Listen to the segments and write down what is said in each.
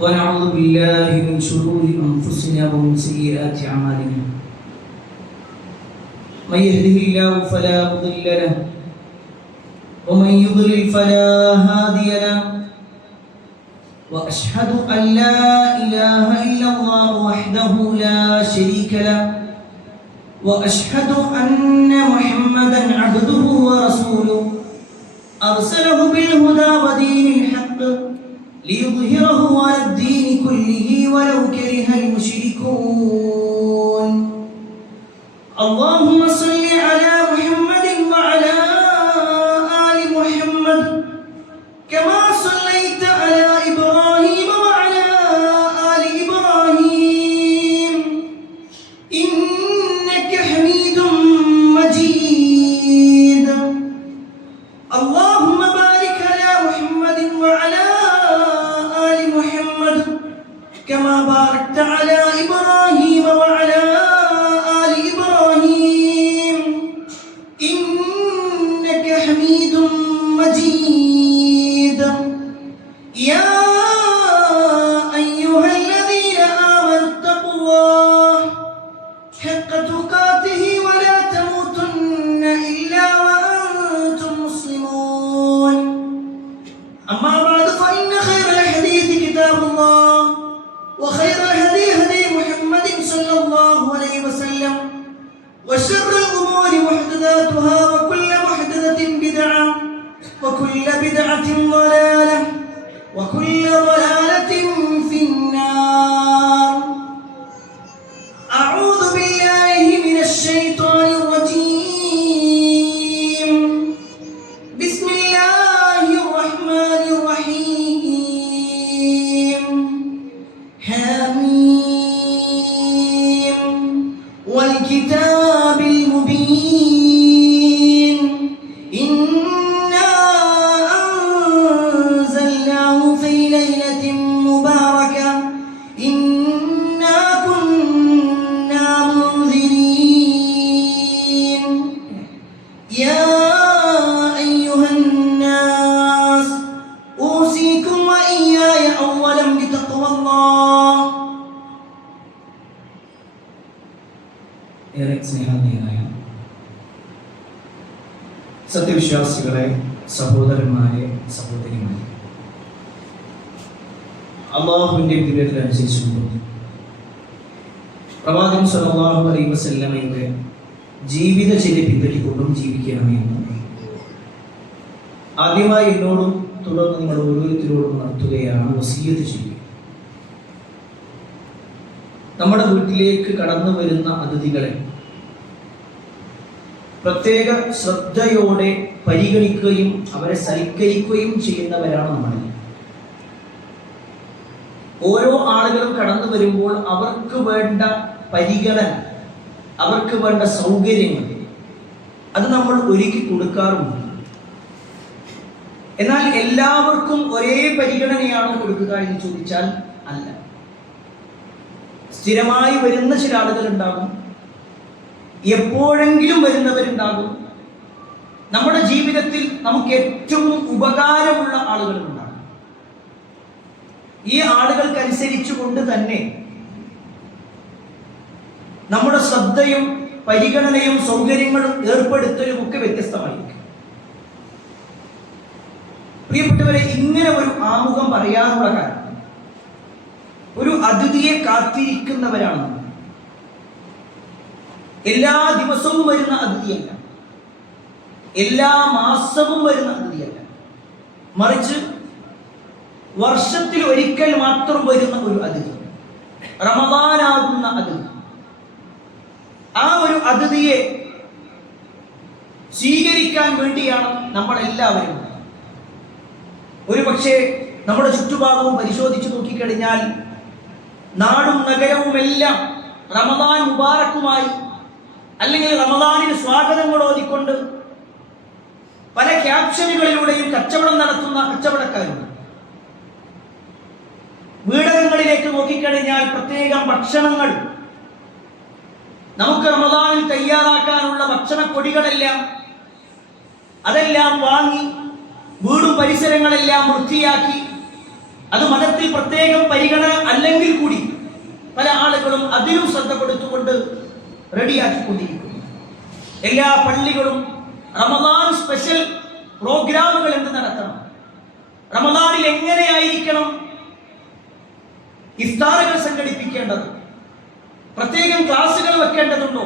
ونعوذ بالله من شرور أنفسنا ومن سيئات أعمالنا من يهده الله فلا مضل له ومن يضلل فلا هادي له وأشهد أن لا إله إلا الله وحده لا شريك له وأشهد أن محمدا عبده ورسوله أرسله بالهدى ودين الحق ليظهره على الدين كله ولو كره المشركون اللهم صل على محمد وعلى آل محمد كما صليت على إبراهيم وعلى آل إبراهيم إنك حميد مجيد اللهم بارك على محمد وعلى آل محمد كما باركت على إبراهيم وعلى آل إبراهيم إنك حميد مجيد يا أيها الذين آمنوا اتقوا الله حق تقاته ولا تموتن إلا وأنتم مسلمون أما بعد فإن خير الحديث كتاب الله وخير الهدي هدي محمد صلى الله عليه وسلم وشر الأمور محدثاتها وكل محدثة بدعة وكل بدعة ضلالة وكل ضلالة في النار أعوذ بالله من الشيطان الرجيم بسم الله الرحمن الرحيم حميم والكتاب المبين إنا أنزلناه في ليلة مباركة إنا كنا منذرين يا أيها الناس أوصيكم وإياي أولا بتقوى الله ഏറെ സ്നേഹനീയനായ സത്യവിശ്വാസികളെ, സഹോദരന്മാരെ, സഹോദരിമാരെ, അള്ളാഹുവിന്റെ വിധികൾ അനുസരിച്ചുകൊണ്ട് പ്രവാചകൻ സ്വല്ലല്ലാഹു അലൈഹി വസല്ലമയുടെ ജീവിതചര്യ പിൻപറ്റിക്കൊണ്ടും ജീവിക്കണമെന്ന് ആദ്യമായി എന്നോടും തുടർന്ന് നിങ്ങൾ ഓരോരുത്തരോടും നടത്തുകയാണ് വസിയ്യത്ത് ചെയ്യുക. നമ്മുടെ വീട്ടിലേക്ക് കടന്നു വരുന്ന അതിഥികളെ പ്രത്യേക ശ്രദ്ധയോടെ പരിഗണിക്കുകയും അവരെ സൽക്കരിക്കുകയും ചെയ്യുന്നവരാണ് നമ്മൾ. ഓരോ ആളുകളും കടന്നു വരുമ്പോൾ അവർക്ക് വേണ്ട പരിഗണന, അവർക്ക് വേണ്ട സൗകര്യങ്ങൾ അത് നമ്മൾ ഒരുക്കി കൊടുക്കാറുണ്ട്. എന്നാൽ എല്ലാവർക്കും ഒരേ പരിഗണനയാണോ കൊടുക്കുക എന്ന് ചോദിച്ചാൽ അല്ല. സ്ഥിരമായി വരുന്ന ചില ആളുകൾ ഉണ്ടാകും, എപ്പോഴെങ്കിലും വരുന്നവരുണ്ടാകും, നമ്മുടെ ജീവിതത്തിൽ നമുക്ക് ഏറ്റവും ഉപകാരമുള്ള ആളുകൾ ഉണ്ടാകും. ഈ ആളുകൾക്കനുസരിച്ചു കൊണ്ട് തന്നെ നമ്മുടെ ശ്രദ്ധയും പരിഗണനയും സൗകര്യങ്ങളും ഏർപ്പെടുത്തലും ഒക്കെ വ്യത്യസ്തമായിരിക്കും. പ്രിയപ്പെട്ടവരെ, ഇങ്ങനെ ഒരു ആമുഖം പറയാനുള്ള കാരണം ഒരു അതിഥിയെ കാത്തിരിക്കുന്നവരാണ് നമ്മൾ. എല്ലാ ദിവസവും വരുന്ന അതിഥിയല്ല, എല്ലാ മാസവും വരുന്ന അതിഥിയല്ല, മറിച്ച് വർഷത്തിൽ ഒരിക്കൽ മാത്രം വരുന്ന ഒരു അതിഥി, റമദാനാകുന്ന അതിഥി. ആ ഒരു അതിഥിയെ സ്വീകരിക്കാൻ വേണ്ടിയാണ് നമ്മളെല്ലാവരും. ഒരു പക്ഷേ നമ്മുടെ ചുറ്റുഭാഗവും പരിശോധിച്ചു നോക്കിക്കഴിഞ്ഞാൽ നാടും നഗരവുമെല്ലാം റമദാൻ മുബാറക്കുമായി അല്ലെങ്കിൽ റമദാനിന് സ്വാഗതങ്ങൾ ഓതിക്കൊണ്ട് പല ക്യാപ്ഷനുകളിലൂടെയും കച്ചവടം നടത്തുന്ന കച്ചവടക്കാരുണ്ട്. വീടകങ്ങളിലേക്ക് നോക്കിക്കഴിഞ്ഞാൽ പ്രത്യേകം ഭക്ഷണങ്ങൾ, നമുക്ക് റമദാനിൽ തയ്യാറാക്കാനുള്ള ഭക്ഷണപ്പൊടികളെല്ലാം അതെല്ലാം വാങ്ങി വീടും പരിസരങ്ങളെല്ലാം വൃത്തിയാക്കി അത് മതത്തിൽ പ്രത്യേകം പരിഗണന അല്ലെങ്കിൽ കൂടി പല ആളുകളും അതിനും ശ്രദ്ധ കൊടുത്തുകൊണ്ട് റെഡിയാക്കിക്കൊണ്ടിരിക്കുന്നു. എല്ലാ പള്ളികളും റമദാൻ സ്പെഷ്യൽ പ്രോഗ്രാമുകൾ എന്ത് നടത്തണം, റമദാനിൽ എങ്ങനെയായിരിക്കണം ഇഫ്താറുകൾ സംഘടിപ്പിക്കേണ്ടത്, പ്രത്യേകം ക്ലാസുകൾ വെക്കേണ്ടതുണ്ടോ,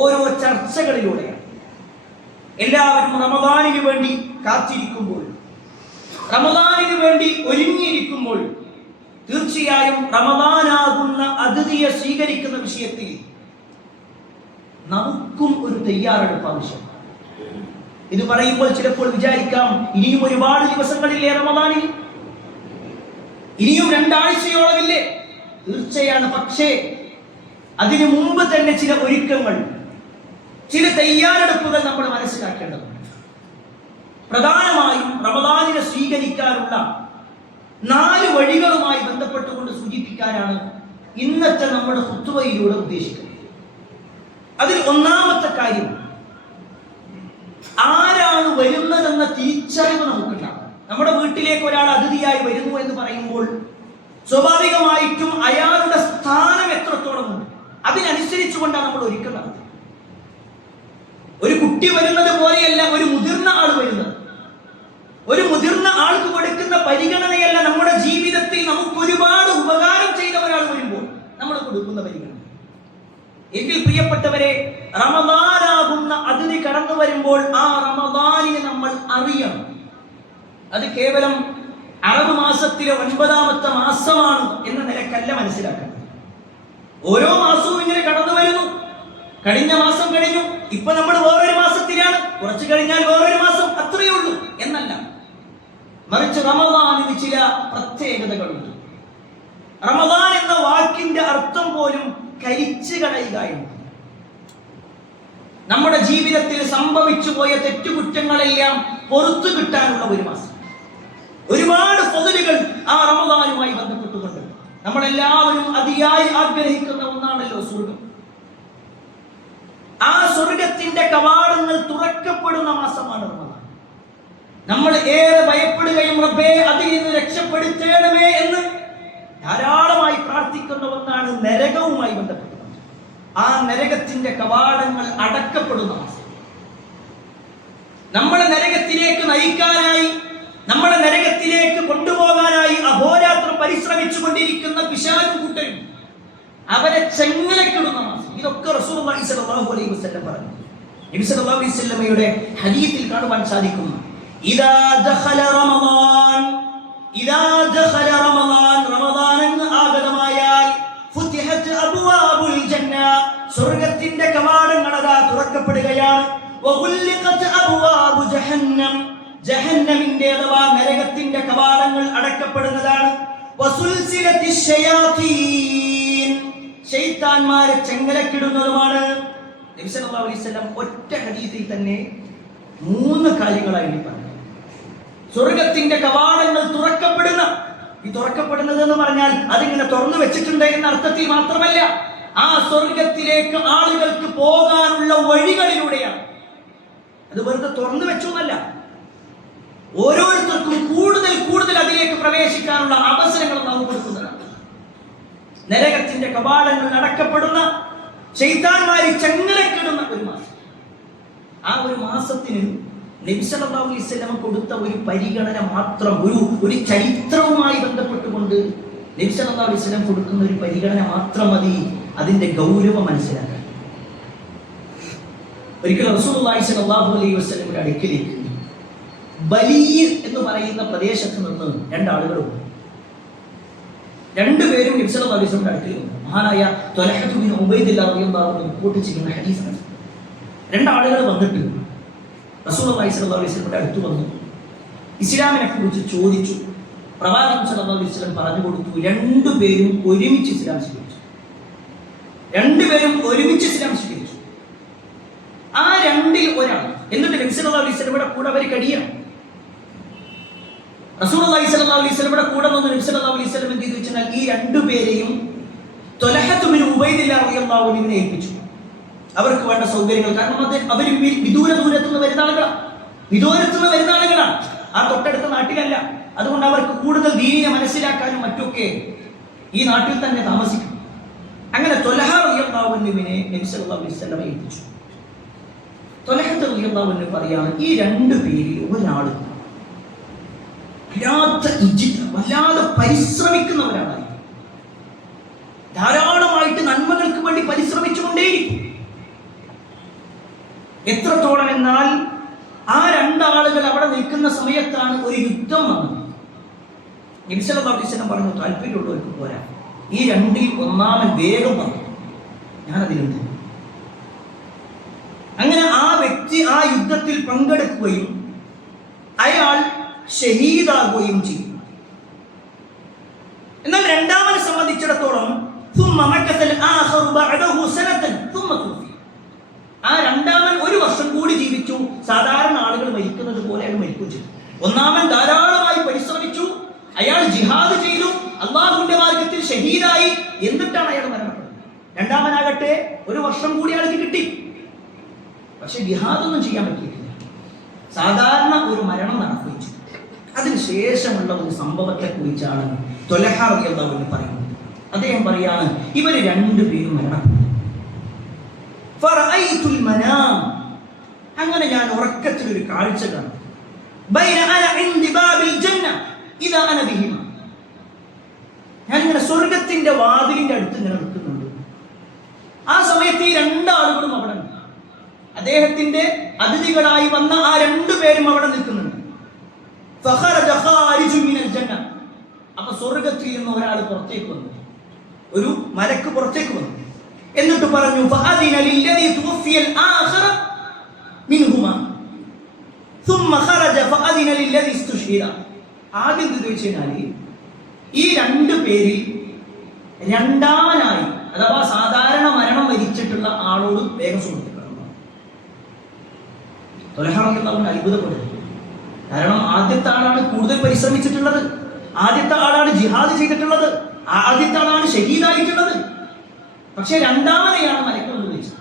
ഓരോ ചർച്ചകളിലൂടെയാണ്. എല്ലാവരും റമദാനിന് വേണ്ടി കാത്തിരിക്കുമ്പോൾ, റമദാനിന് വേണ്ടി ഒരുങ്ങിയിരിക്കുമ്പോൾ തീർച്ചയായും റമദാനാകുന്ന അതിഥിയെ സ്വീകരിക്കുന്ന വിഷയത്തിൽ നമുക്കും ഒരു തയ്യാറെടുപ്പ് ആവശ്യമാണ്. ഇത് പറയുമ്പോൾ ചിലപ്പോൾ വിചാരിക്കാം, ഇനിയും ഒരുപാട് ദിവസങ്ങളില്ലേ റമദാനിൽ, ഇനിയും 2 ആഴ്ചയോളമില്ലേ? തീർച്ചയാണ്. പക്ഷേ അതിനു മുമ്പ് തന്നെ ചില ഒരുക്കങ്ങൾ, ചില തയ്യാറെടുപ്പുകൾ നമ്മൾ മനസ്സിലാക്കേണ്ടതുണ്ട്. പ്രധാനമായും റമദാനിനെ സ്വീകരിക്കാനുള്ള 4 വഴികളുമായി ബന്ധപ്പെട്ടുകൊണ്ട് സൂചിപ്പിക്കാനാണ് ഇന്നത്തെ നമ്മുടെ ഖുത്ബയിലൂടെ ഉദ്ദേശിക്കുന്നത്. അതിൽ ഒന്നാമത്തെ കാര്യം, ആരാണ് വരുന്നതെന്ന തിരിച്ചറിവ് നമുക്കുണ്ടാകും. നമ്മുടെ വീട്ടിലേക്ക് ഒരാൾ അതിഥിയായി വരുന്നു എന്ന് പറയുമ്പോൾ സ്വാഭാവികമായിട്ടും അയാളുടെ സ്ഥാനം എത്രത്തോളമുണ്ട് അതിനനുസരിച്ചുകൊണ്ടാണ് നമ്മൾ ഒരുക്കുന്നത്. ഒരു കുട്ടി വരുന്നത് പോലെയല്ല ഒരു മുതിർന്ന ആൾ വരുന്നത്. ഒരു മുതിർന്ന ആൾക്ക് കൊടുക്കുന്ന പരിഗണനയല്ല നമ്മുടെ ജീവിതത്തിൽ നമുക്ക് ഒരുപാട് ഉപകാരം ചെയ്ത ഒരാൾ വരുമ്പോൾ നമ്മൾ കൊടുക്കുന്ന പരിഗണന. എങ്കിൽ പ്രിയപ്പെട്ടവരെ, റമദാനാകുന്ന അതിഥി കടന്നു വരുമ്പോൾ ആ റമദാനിനെ നമ്മൾ അറിയണം. അത് കേവലം അറബ് മാസത്തിലെ 9ാമത്തെ മാസമാണ് എന്ന നിലക്കല്ല മനസ്സിലാക്കുന്നത്. ഓരോ മാസവും ഇങ്ങനെ കടന്നു വരുന്നു. കഴിഞ്ഞ മാസം കഴിഞ്ഞു, ഇപ്പൊ നമ്മൾ വേറൊരു മാസത്തിലാണ്, കുറച്ചു കഴിഞ്ഞാൽ വേറൊരു മാസം, അത്രയേ ഉള്ളൂ എന്നല്ല. മറിച്ച് റമദാനിന് ചില പ്രത്യേകതകളുണ്ട്. റമദാൻ എന്ന വാക്കിന്റെ അർത്ഥം പോലും കരിച്ചു കളയുക എന്ന്. നമ്മുടെ ജീവിതത്തിൽ സംഭവിച്ചു പോയ തെറ്റുകുറ്റങ്ങളെല്ലാം പുറത്തു കിട്ടാനുള്ള ഒരു മാസം. ഒരുപാട് ഫضലുകൾ ആ റമദാനുമായി ബന്ധപ്പെട്ടുകൊണ്ട് നമ്മളെല്ലാവരും അതിയായി ആഗ്രഹിക്കുന്ന ഒന്നാണല്ലോ സ്വർഗം. ആ സ്വർഗത്തിന്റെ കവാടങ്ങൾ തുറക്കപ്പെടുന്ന മാസമാണ് റമദാൻ. നമ്മൾ ഏറെ ഭയപ്പെടുകയും റബ്ബേ അതിൽ നിന്ന് രക്ഷപ്പെടുത്തേണമേ എന്ന് ധാരാളമായി പ്രാർത്ഥിക്കുന്ന ഒന്നാണ് നരകവുമായി ബന്ധപ്പെട്ടത്. ആ നരകത്തിന്റെ കവാടങ്ങൾ അടക്കപ്പെടുന്ന മാസം. നമ്മളെ നരകത്തിലേക്ക് നയിക്കാനായി, നമ്മളെ നരകത്തിലേക്ക് കൊണ്ടുപോകാനായി അഹോരാത്രം പരിശ്രമിച്ചു കൊണ്ടിരിക്കുന്ന പിശാചും കൂട്ടരും അവരെ ചെങ്ങലക്കിടുന്ന മാസം. ഇതൊക്കെ റസൂലുള്ളാഹി സ്വല്ലല്ലാഹു അലൈഹി വസല്ലം പറഞ്ഞു. നബി സല്ലല്ലാഹു അലൈഹി വസല്ലമയുടെ ഹദീസിൽ കാണുവാൻ സാധിക്കും, ഇദാ ദഖല റമദാൻ, ഇദാ ദഖല റമദാൻ, റമദാൻ ആഗതമായാൽ ഫുതിഹത് അബ്വാബുൽ ജന്ന, സ്വർഗ്ഗത്തിന്റെ കവാടങ്ങൾ അതാ തുറക്കപ്പെടുകയാണ്. വഗുല്ലിഖത് അബ്വാബു ജഹന്നം, ജഹന്നമിന്റെ അഥവാ നരകത്തിന്റെ കവാടങ്ങൾ അടക്കപ്പെടുന്നതാണ്. വസുൽസിലത്തിശ് ശയാതീൻ, ശൈത്താന്മാരെ ചെങ്ങലക്കിടുന്നതുമാണ്. നബി സല്ലല്ലാഹു അലൈഹി വസല്ലം ഒറ്റ ഹദീസിൽ തന്നെ 3 കാര്യങ്ങളായി പറഞ്ഞു. സ്വർഗത്തിന്റെ കവാടങ്ങൾ തുറക്കപ്പെടുന്ന, ഈ തുറക്കപ്പെടുന്നത് എന്ന് പറഞ്ഞാൽ അതിങ്ങനെ തുറന്നു വെച്ചിട്ടുണ്ട് എന്ന അർത്ഥത്തിൽ മാത്രമല്ല, ആ സ്വർഗത്തിലേക്ക് ആളുകൾക്ക് പോകാനുള്ള വഴികളിലൂടെയാണ്. അത് വെറുതെ തുറന്നു വെച്ചു എന്നല്ല, ഓരോരുത്തർക്കും കൂടുതൽ കൂടുതൽ അതിലേക്ക് പ്രവേശിക്കാനുള്ള അവസരങ്ങൾ നാം കൊടുക്കുന്നതാണ്. നരകത്തിന്റെ കവാടങ്ങൾ അടക്കപ്പെടുന്ന, ശൈത്താന്മാരെ ചെങ്ങലക്കിടുന്ന ഒരു മാസം. ആ ഒരു മാസത്തിന് നബി സല്ലല്ലാഹു അലൈഹി വസല്ലം കൊടുത്ത ഒരു പരിഗണന മാത്രം, ഒരു ചരിത്രവുമായി ബന്ധപ്പെട്ടുകൊണ്ട് നബി സല്ലല്ലാഹു അലൈഹി വസല്ലം കൊടുക്കുന്ന ഒരു പരിഗണന മാത്രം മതി അതിന്റെ ഗൗരവം മനസ്സിലാക്കാൻ. ഒരിക്കൽ റസൂലുള്ളാഹി സ്വല്ലല്ലാഹു അലൈഹി വസല്ലമയുടെ അടുക്കലേക്ക് ബലീർ എന്ന് പറയുന്ന പ്രദേശത്ത് നിന്ന് 2 ആളുകൾ വന്നു. 2 പേരും നബി സല്ലല്ലാഹു അലൈഹി വസല്ലമയുടെ അടുക്കൽ വന്നു. മഹാനായ ത്വൽഹത്ത് ബിൻ ഉബൈദില്ലാഹ് റളിയല്ലാഹു അൻഹു റിപ്പോർട്ട് ചെയ്യുന്ന ഹദീസാണ്. 2 ആളുകൾ വന്നിട്ട് റസൂലുള്ളാഹി സ്വല്ലല്ലാഹു അലൈഹി വസല്ലമയുടെ അടുത്ത് വന്നു, ഇസ്ലാമിനെ കുറിച്ച് ചോദിച്ചു. പ്രവാചകൻ സല്ലല്ലാഹു അലൈഹി വസല്ലം പറഞ്ഞു കൊടുത്തു. 2 പേരും ഒരുമിച്ച് ഇസ്ലാം സ്വീകരിച്ചു. 2 പേരും ഒരുമിച്ച് ഇസ്ലാം സ്വീകരിച്ചു. ആ 2ൽ ഒരാൾ എന്നിട്ട് നബി സല്ലല്ലാഹു അലൈഹി വസല്ലമയുടെ കൂടെ അവർ കഴിയാണ്. റസൂലുള്ളാഹി സ്വല്ലല്ലാഹു അലൈഹി വസല്ലമയുടെ കൂടെ നിന്ന് നബി സല്ലല്ലാഹു അലൈഹി വസല്ലം എന്ത് ചെയ്തു വെച്ചാൽ ഈ 2 പേരെയും ത്വൽഹത്ത് ബിൻ ഉബൈദില്ലാഹ് റളിയല്ലാഹു അൻഹുവിനെ ഏൽപ്പിച്ചു. അവർക്ക് വേണ്ട സൗകര്യങ്ങൾ, കാരണം അവർ വിദൂരത്തുനിന്ന് വരുന്ന ആളുകളാണ്, ആ തൊട്ടടുത്ത നാട്ടിലല്ല. അതുകൊണ്ട് അവർക്ക് കൂടുതൽ ദീനിനെ മനസ്സിലാക്കാൻ മറ്റൊക്കെ ഈ നാട്ടിൽ തന്നെ താമസിക്കും. അങ്ങനെ ത്വൽഹ റളിയല്ലാഹു അൻഹുവിനെ നബി സല്ലല്ലാഹു അലൈഹി വസല്ലം ഏൽപ്പിച്ചു. ത്വൽഹ റളിയല്ലാഹു അൻഹു പറയാണ്, ഈ രണ്ട് പേരിൽ ഒരാൾ വല്ലാതെ പരിശ്രമിക്കുന്നവരാണ്. ധാരാളമായിട്ട് നന്മകൾക്ക് വേണ്ടി പരിശ്രമിച്ചുകൊണ്ടേയിരിക്കും. എത്രത്തോളം എന്നാൽ ആ രണ്ടാളുകൾ അവിടെ നിൽക്കുന്ന സമയത്താണ് ഒരു യുദ്ധം വന്നത്. നബി സല്ലല്ലാഹു അലൈഹി വസല്ലം പറഞ്ഞു, താല്പര്യമുള്ളവർക്ക് പോരാ, ഈ രണ്ടിൽ ഒന്നാമൻ വേഗം പറഞ്ഞു, ഞാനതിലുണ്ട്. അങ്ങനെ ആ വ്യക്തി ആ യുദ്ധത്തിൽ പങ്കെടുക്കുകയും അയാൾ ഷഹീദാകുകയും ചെയ്യും. എന്നാൽ രണ്ടാമനെ സംബന്ധിച്ചിടത്തോളം ആ രണ്ടാമൻ ഒരു വർഷം കൂടി ജീവിച്ചു. സാധാരണ ആളുകൾ മരിക്കുന്നത് പോലെ അയാൾ മരിക്കുകയും ചെയ്തു. ഒന്നാമൻ ധാരാളമായി പരിശ്രമിച്ചു, അയാൾ ജിഹാദ് ചെയ്തു, അള്ളാഹുവിന്റെ മാർഗത്തിൽ ഷഹീദായി, എന്നിട്ടാണ് അയാൾ മരണപ്പെട്ടത്. രണ്ടാമനാകട്ടെ ഒരു വർഷം കൂടി അയാൾക്ക് കിട്ടി, പക്ഷെ ജിഹാദൊന്നും ചെയ്യാൻ പറ്റിയിട്ടില്ല, സാധാരണ ഒരു മരണം നടക്കുകയും ചെയ്തു. അതിനുശേഷമുള്ള ഒരു സംഭവത്തെ കുറിച്ചാണ് ത്വൽഹ റളിയല്ലാഹു അൻഹു പറയുന്നത്. അദ്ദേഹം പറയാണ്, ഇവര് രണ്ടുപേരും മരണപ്പെട്ടു. ഫറഅയ്തുൽ മനാം, അങ്ങനെ ഞാൻ ഉറക്കത്തിൽ ഒരു കാഴ്ച കണ്ടു. ബൈന അന ഇൻദി ബാബിൽ ജന്ന ഇദാ അന ബിഹിമ, ഞാൻ ഇങ്ങനെ സ്വർഗ്ഗത്തിന്റെ വാതിലിന്റെ അടുത്ത് ഇങ്ങനെ നിൽക്കുന്നുണ്ട്. ആ സമയത്ത് ഈ രണ്ടാളുകളും അവിടെ ഉണ്ട്. അദ്ദേഹത്തിന്റെ അതിഥികളായി വന്ന ആ രണ്ടുപേരും അവിടെ നിൽക്കുന്നുണ്ട്. ഫഖറജ ഖാരിജു മിനൽ ജന്ന, അപ്പൊ സ്വർഗ്ഗത്തിൽ നിന്ന് ഒരാൾ പുറത്തേക്ക് വന്നു, ഒരു മലക്ക് പുറത്തേക്ക് വന്നു. എന്നിട്ട് പറഞ്ഞു, ഫഅദിന ലില്ലദി തുവഫിയൽ ആഖിറ മിൻഹുമാ ثم خرج فأذن للذي استشهد. ആദ്യം എന്ത് ചോദിച്ചാൽ, ഈ രണ്ട് പേരിൽ രണ്ടാമനായി അഥവാ സാധാരണ മരണം വരിച്ചിട്ടുള്ള ആളോട് വേഗം സുഹൃത്തുക്കളാണ്. ത്വൽഹ റളിയല്ലാഹു അൻഹു അത്ഭുതപ്പെടുന്നു. കാരണം ആദ്യത്തെ ആളാണ് കൂടുതൽ പരിശ്രമിച്ചിട്ടുള്ളത്, ആദ്യത്തെ ആളാണ് ജിഹാദ് ചെയ്തിട്ടുള്ളത്, ആദ്യത്തെ ആളാണ് ഷഹീദായിട്ടുള്ളത്. പക്ഷെ രണ്ടാമനെയാണ് മലക്കൾ വിളിച്ചത്.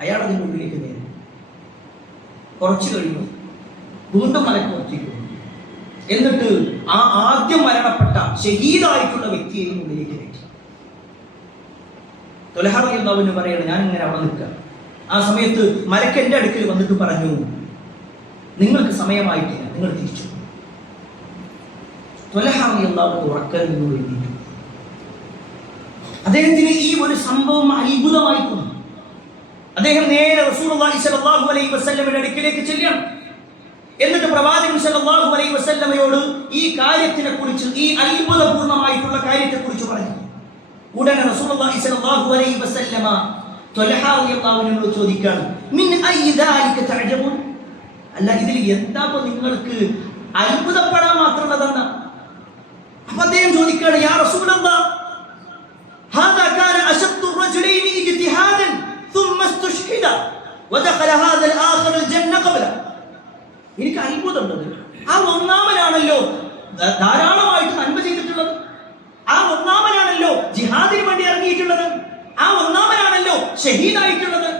അയാൾ അതിൻ്റെ ഉള്ളിലേക്ക് നേരി. കുറച്ചു കഴിഞ്ഞു വീണ്ടും മലക്ക് പുറത്തേക്ക് വന്നു. എന്നിട്ട് ആ ആദ്യം മരണപ്പെട്ട ഷഹീദായിട്ടുള്ള വ്യക്തിയെയും ഉള്ളിലേക്ക് കയറ്റി. ത്വൽഹ റളിയല്ലാഹു അൻഹു പറയാണ്, ഞാൻ ഇങ്ങനെ അവിടെ നിൽക്കുക. ആ സമയത്ത് മലക്ക് എൻ്റെ അടുക്കൽ വന്നിട്ട് പറഞ്ഞു, നിങ്ങൾക്ക് സമയമായിട്ടില്ല, നിങ്ങൾ തിരിച്ചു. ത്വൽഹ റളിയല്ലാഹു അൻഹു ഉറക്കം നിന്ന് എഴുന്നേറ്റു. അദ്ദേഹത്തിന് ഈ ഒരു സംഭവം അത്ഭുതമായി തോന്നി. അദ്ദേഹം നേരെ റസൂലുള്ളാഹി സ്വല്ലല്ലാഹു അലൈഹി വസല്ലമയുടെ അടുക്കലേക്ക് ചെല്ലുകയാണ്. എന്നിട്ട് പ്രവാചകൻ സല്ലല്ലാഹു അലൈഹി വസല്ലമയോട് ഈ കാര്യത്തിനെ കുറിച്ച്, ഈ അത്ഭുതപൂർണമായിട്ടുള്ള കാര്യത്തെ കുറിച്ച് പറഞ്ഞു. ഉടനെ റസൂലുള്ളാഹി സ്വല്ലല്ലാഹു അലൈഹി വസല്ലമ ത്വൽഹ റളിയല്ലാഹു അൻഹു ചോദിക്കാണ്, മിൻ അയ്യി ദാലിക തഅജബുൻ, അല്ല ഇതിൽ എന്താ നിങ്ങൾക്ക് അത്ഭുതപ്പെടാൻ മാത്രമുള്ളതെന്ന. അപ്പൊ അദ്ദേഹം ചോദിക്കാണ്, യാ റസൂലല്ലാഹ്, ഹാദാ കാന അശദ്ദു റജുലൈനി ഇജ്തിഹാദൻ ثم استشهد ودخل هذا الاخر الجنه قبل. എനിക്ക് അത്ഭുതമുണ്ട്, ആ ഒന്നാമനാണല്ലോ ധാരാളമായിട്ട് നന്മ ചെയ്തിട്ടുള്ളത്, ആ ഒന്നാമനാണല്ലോ ജിഹാദിന് വേണ്ടി ഇറങ്ങിയിട്ടുള്ളത്, ആ ഒന്നാമനാണല്ലോ ഷഹീദായിട്ടുള്ളത്.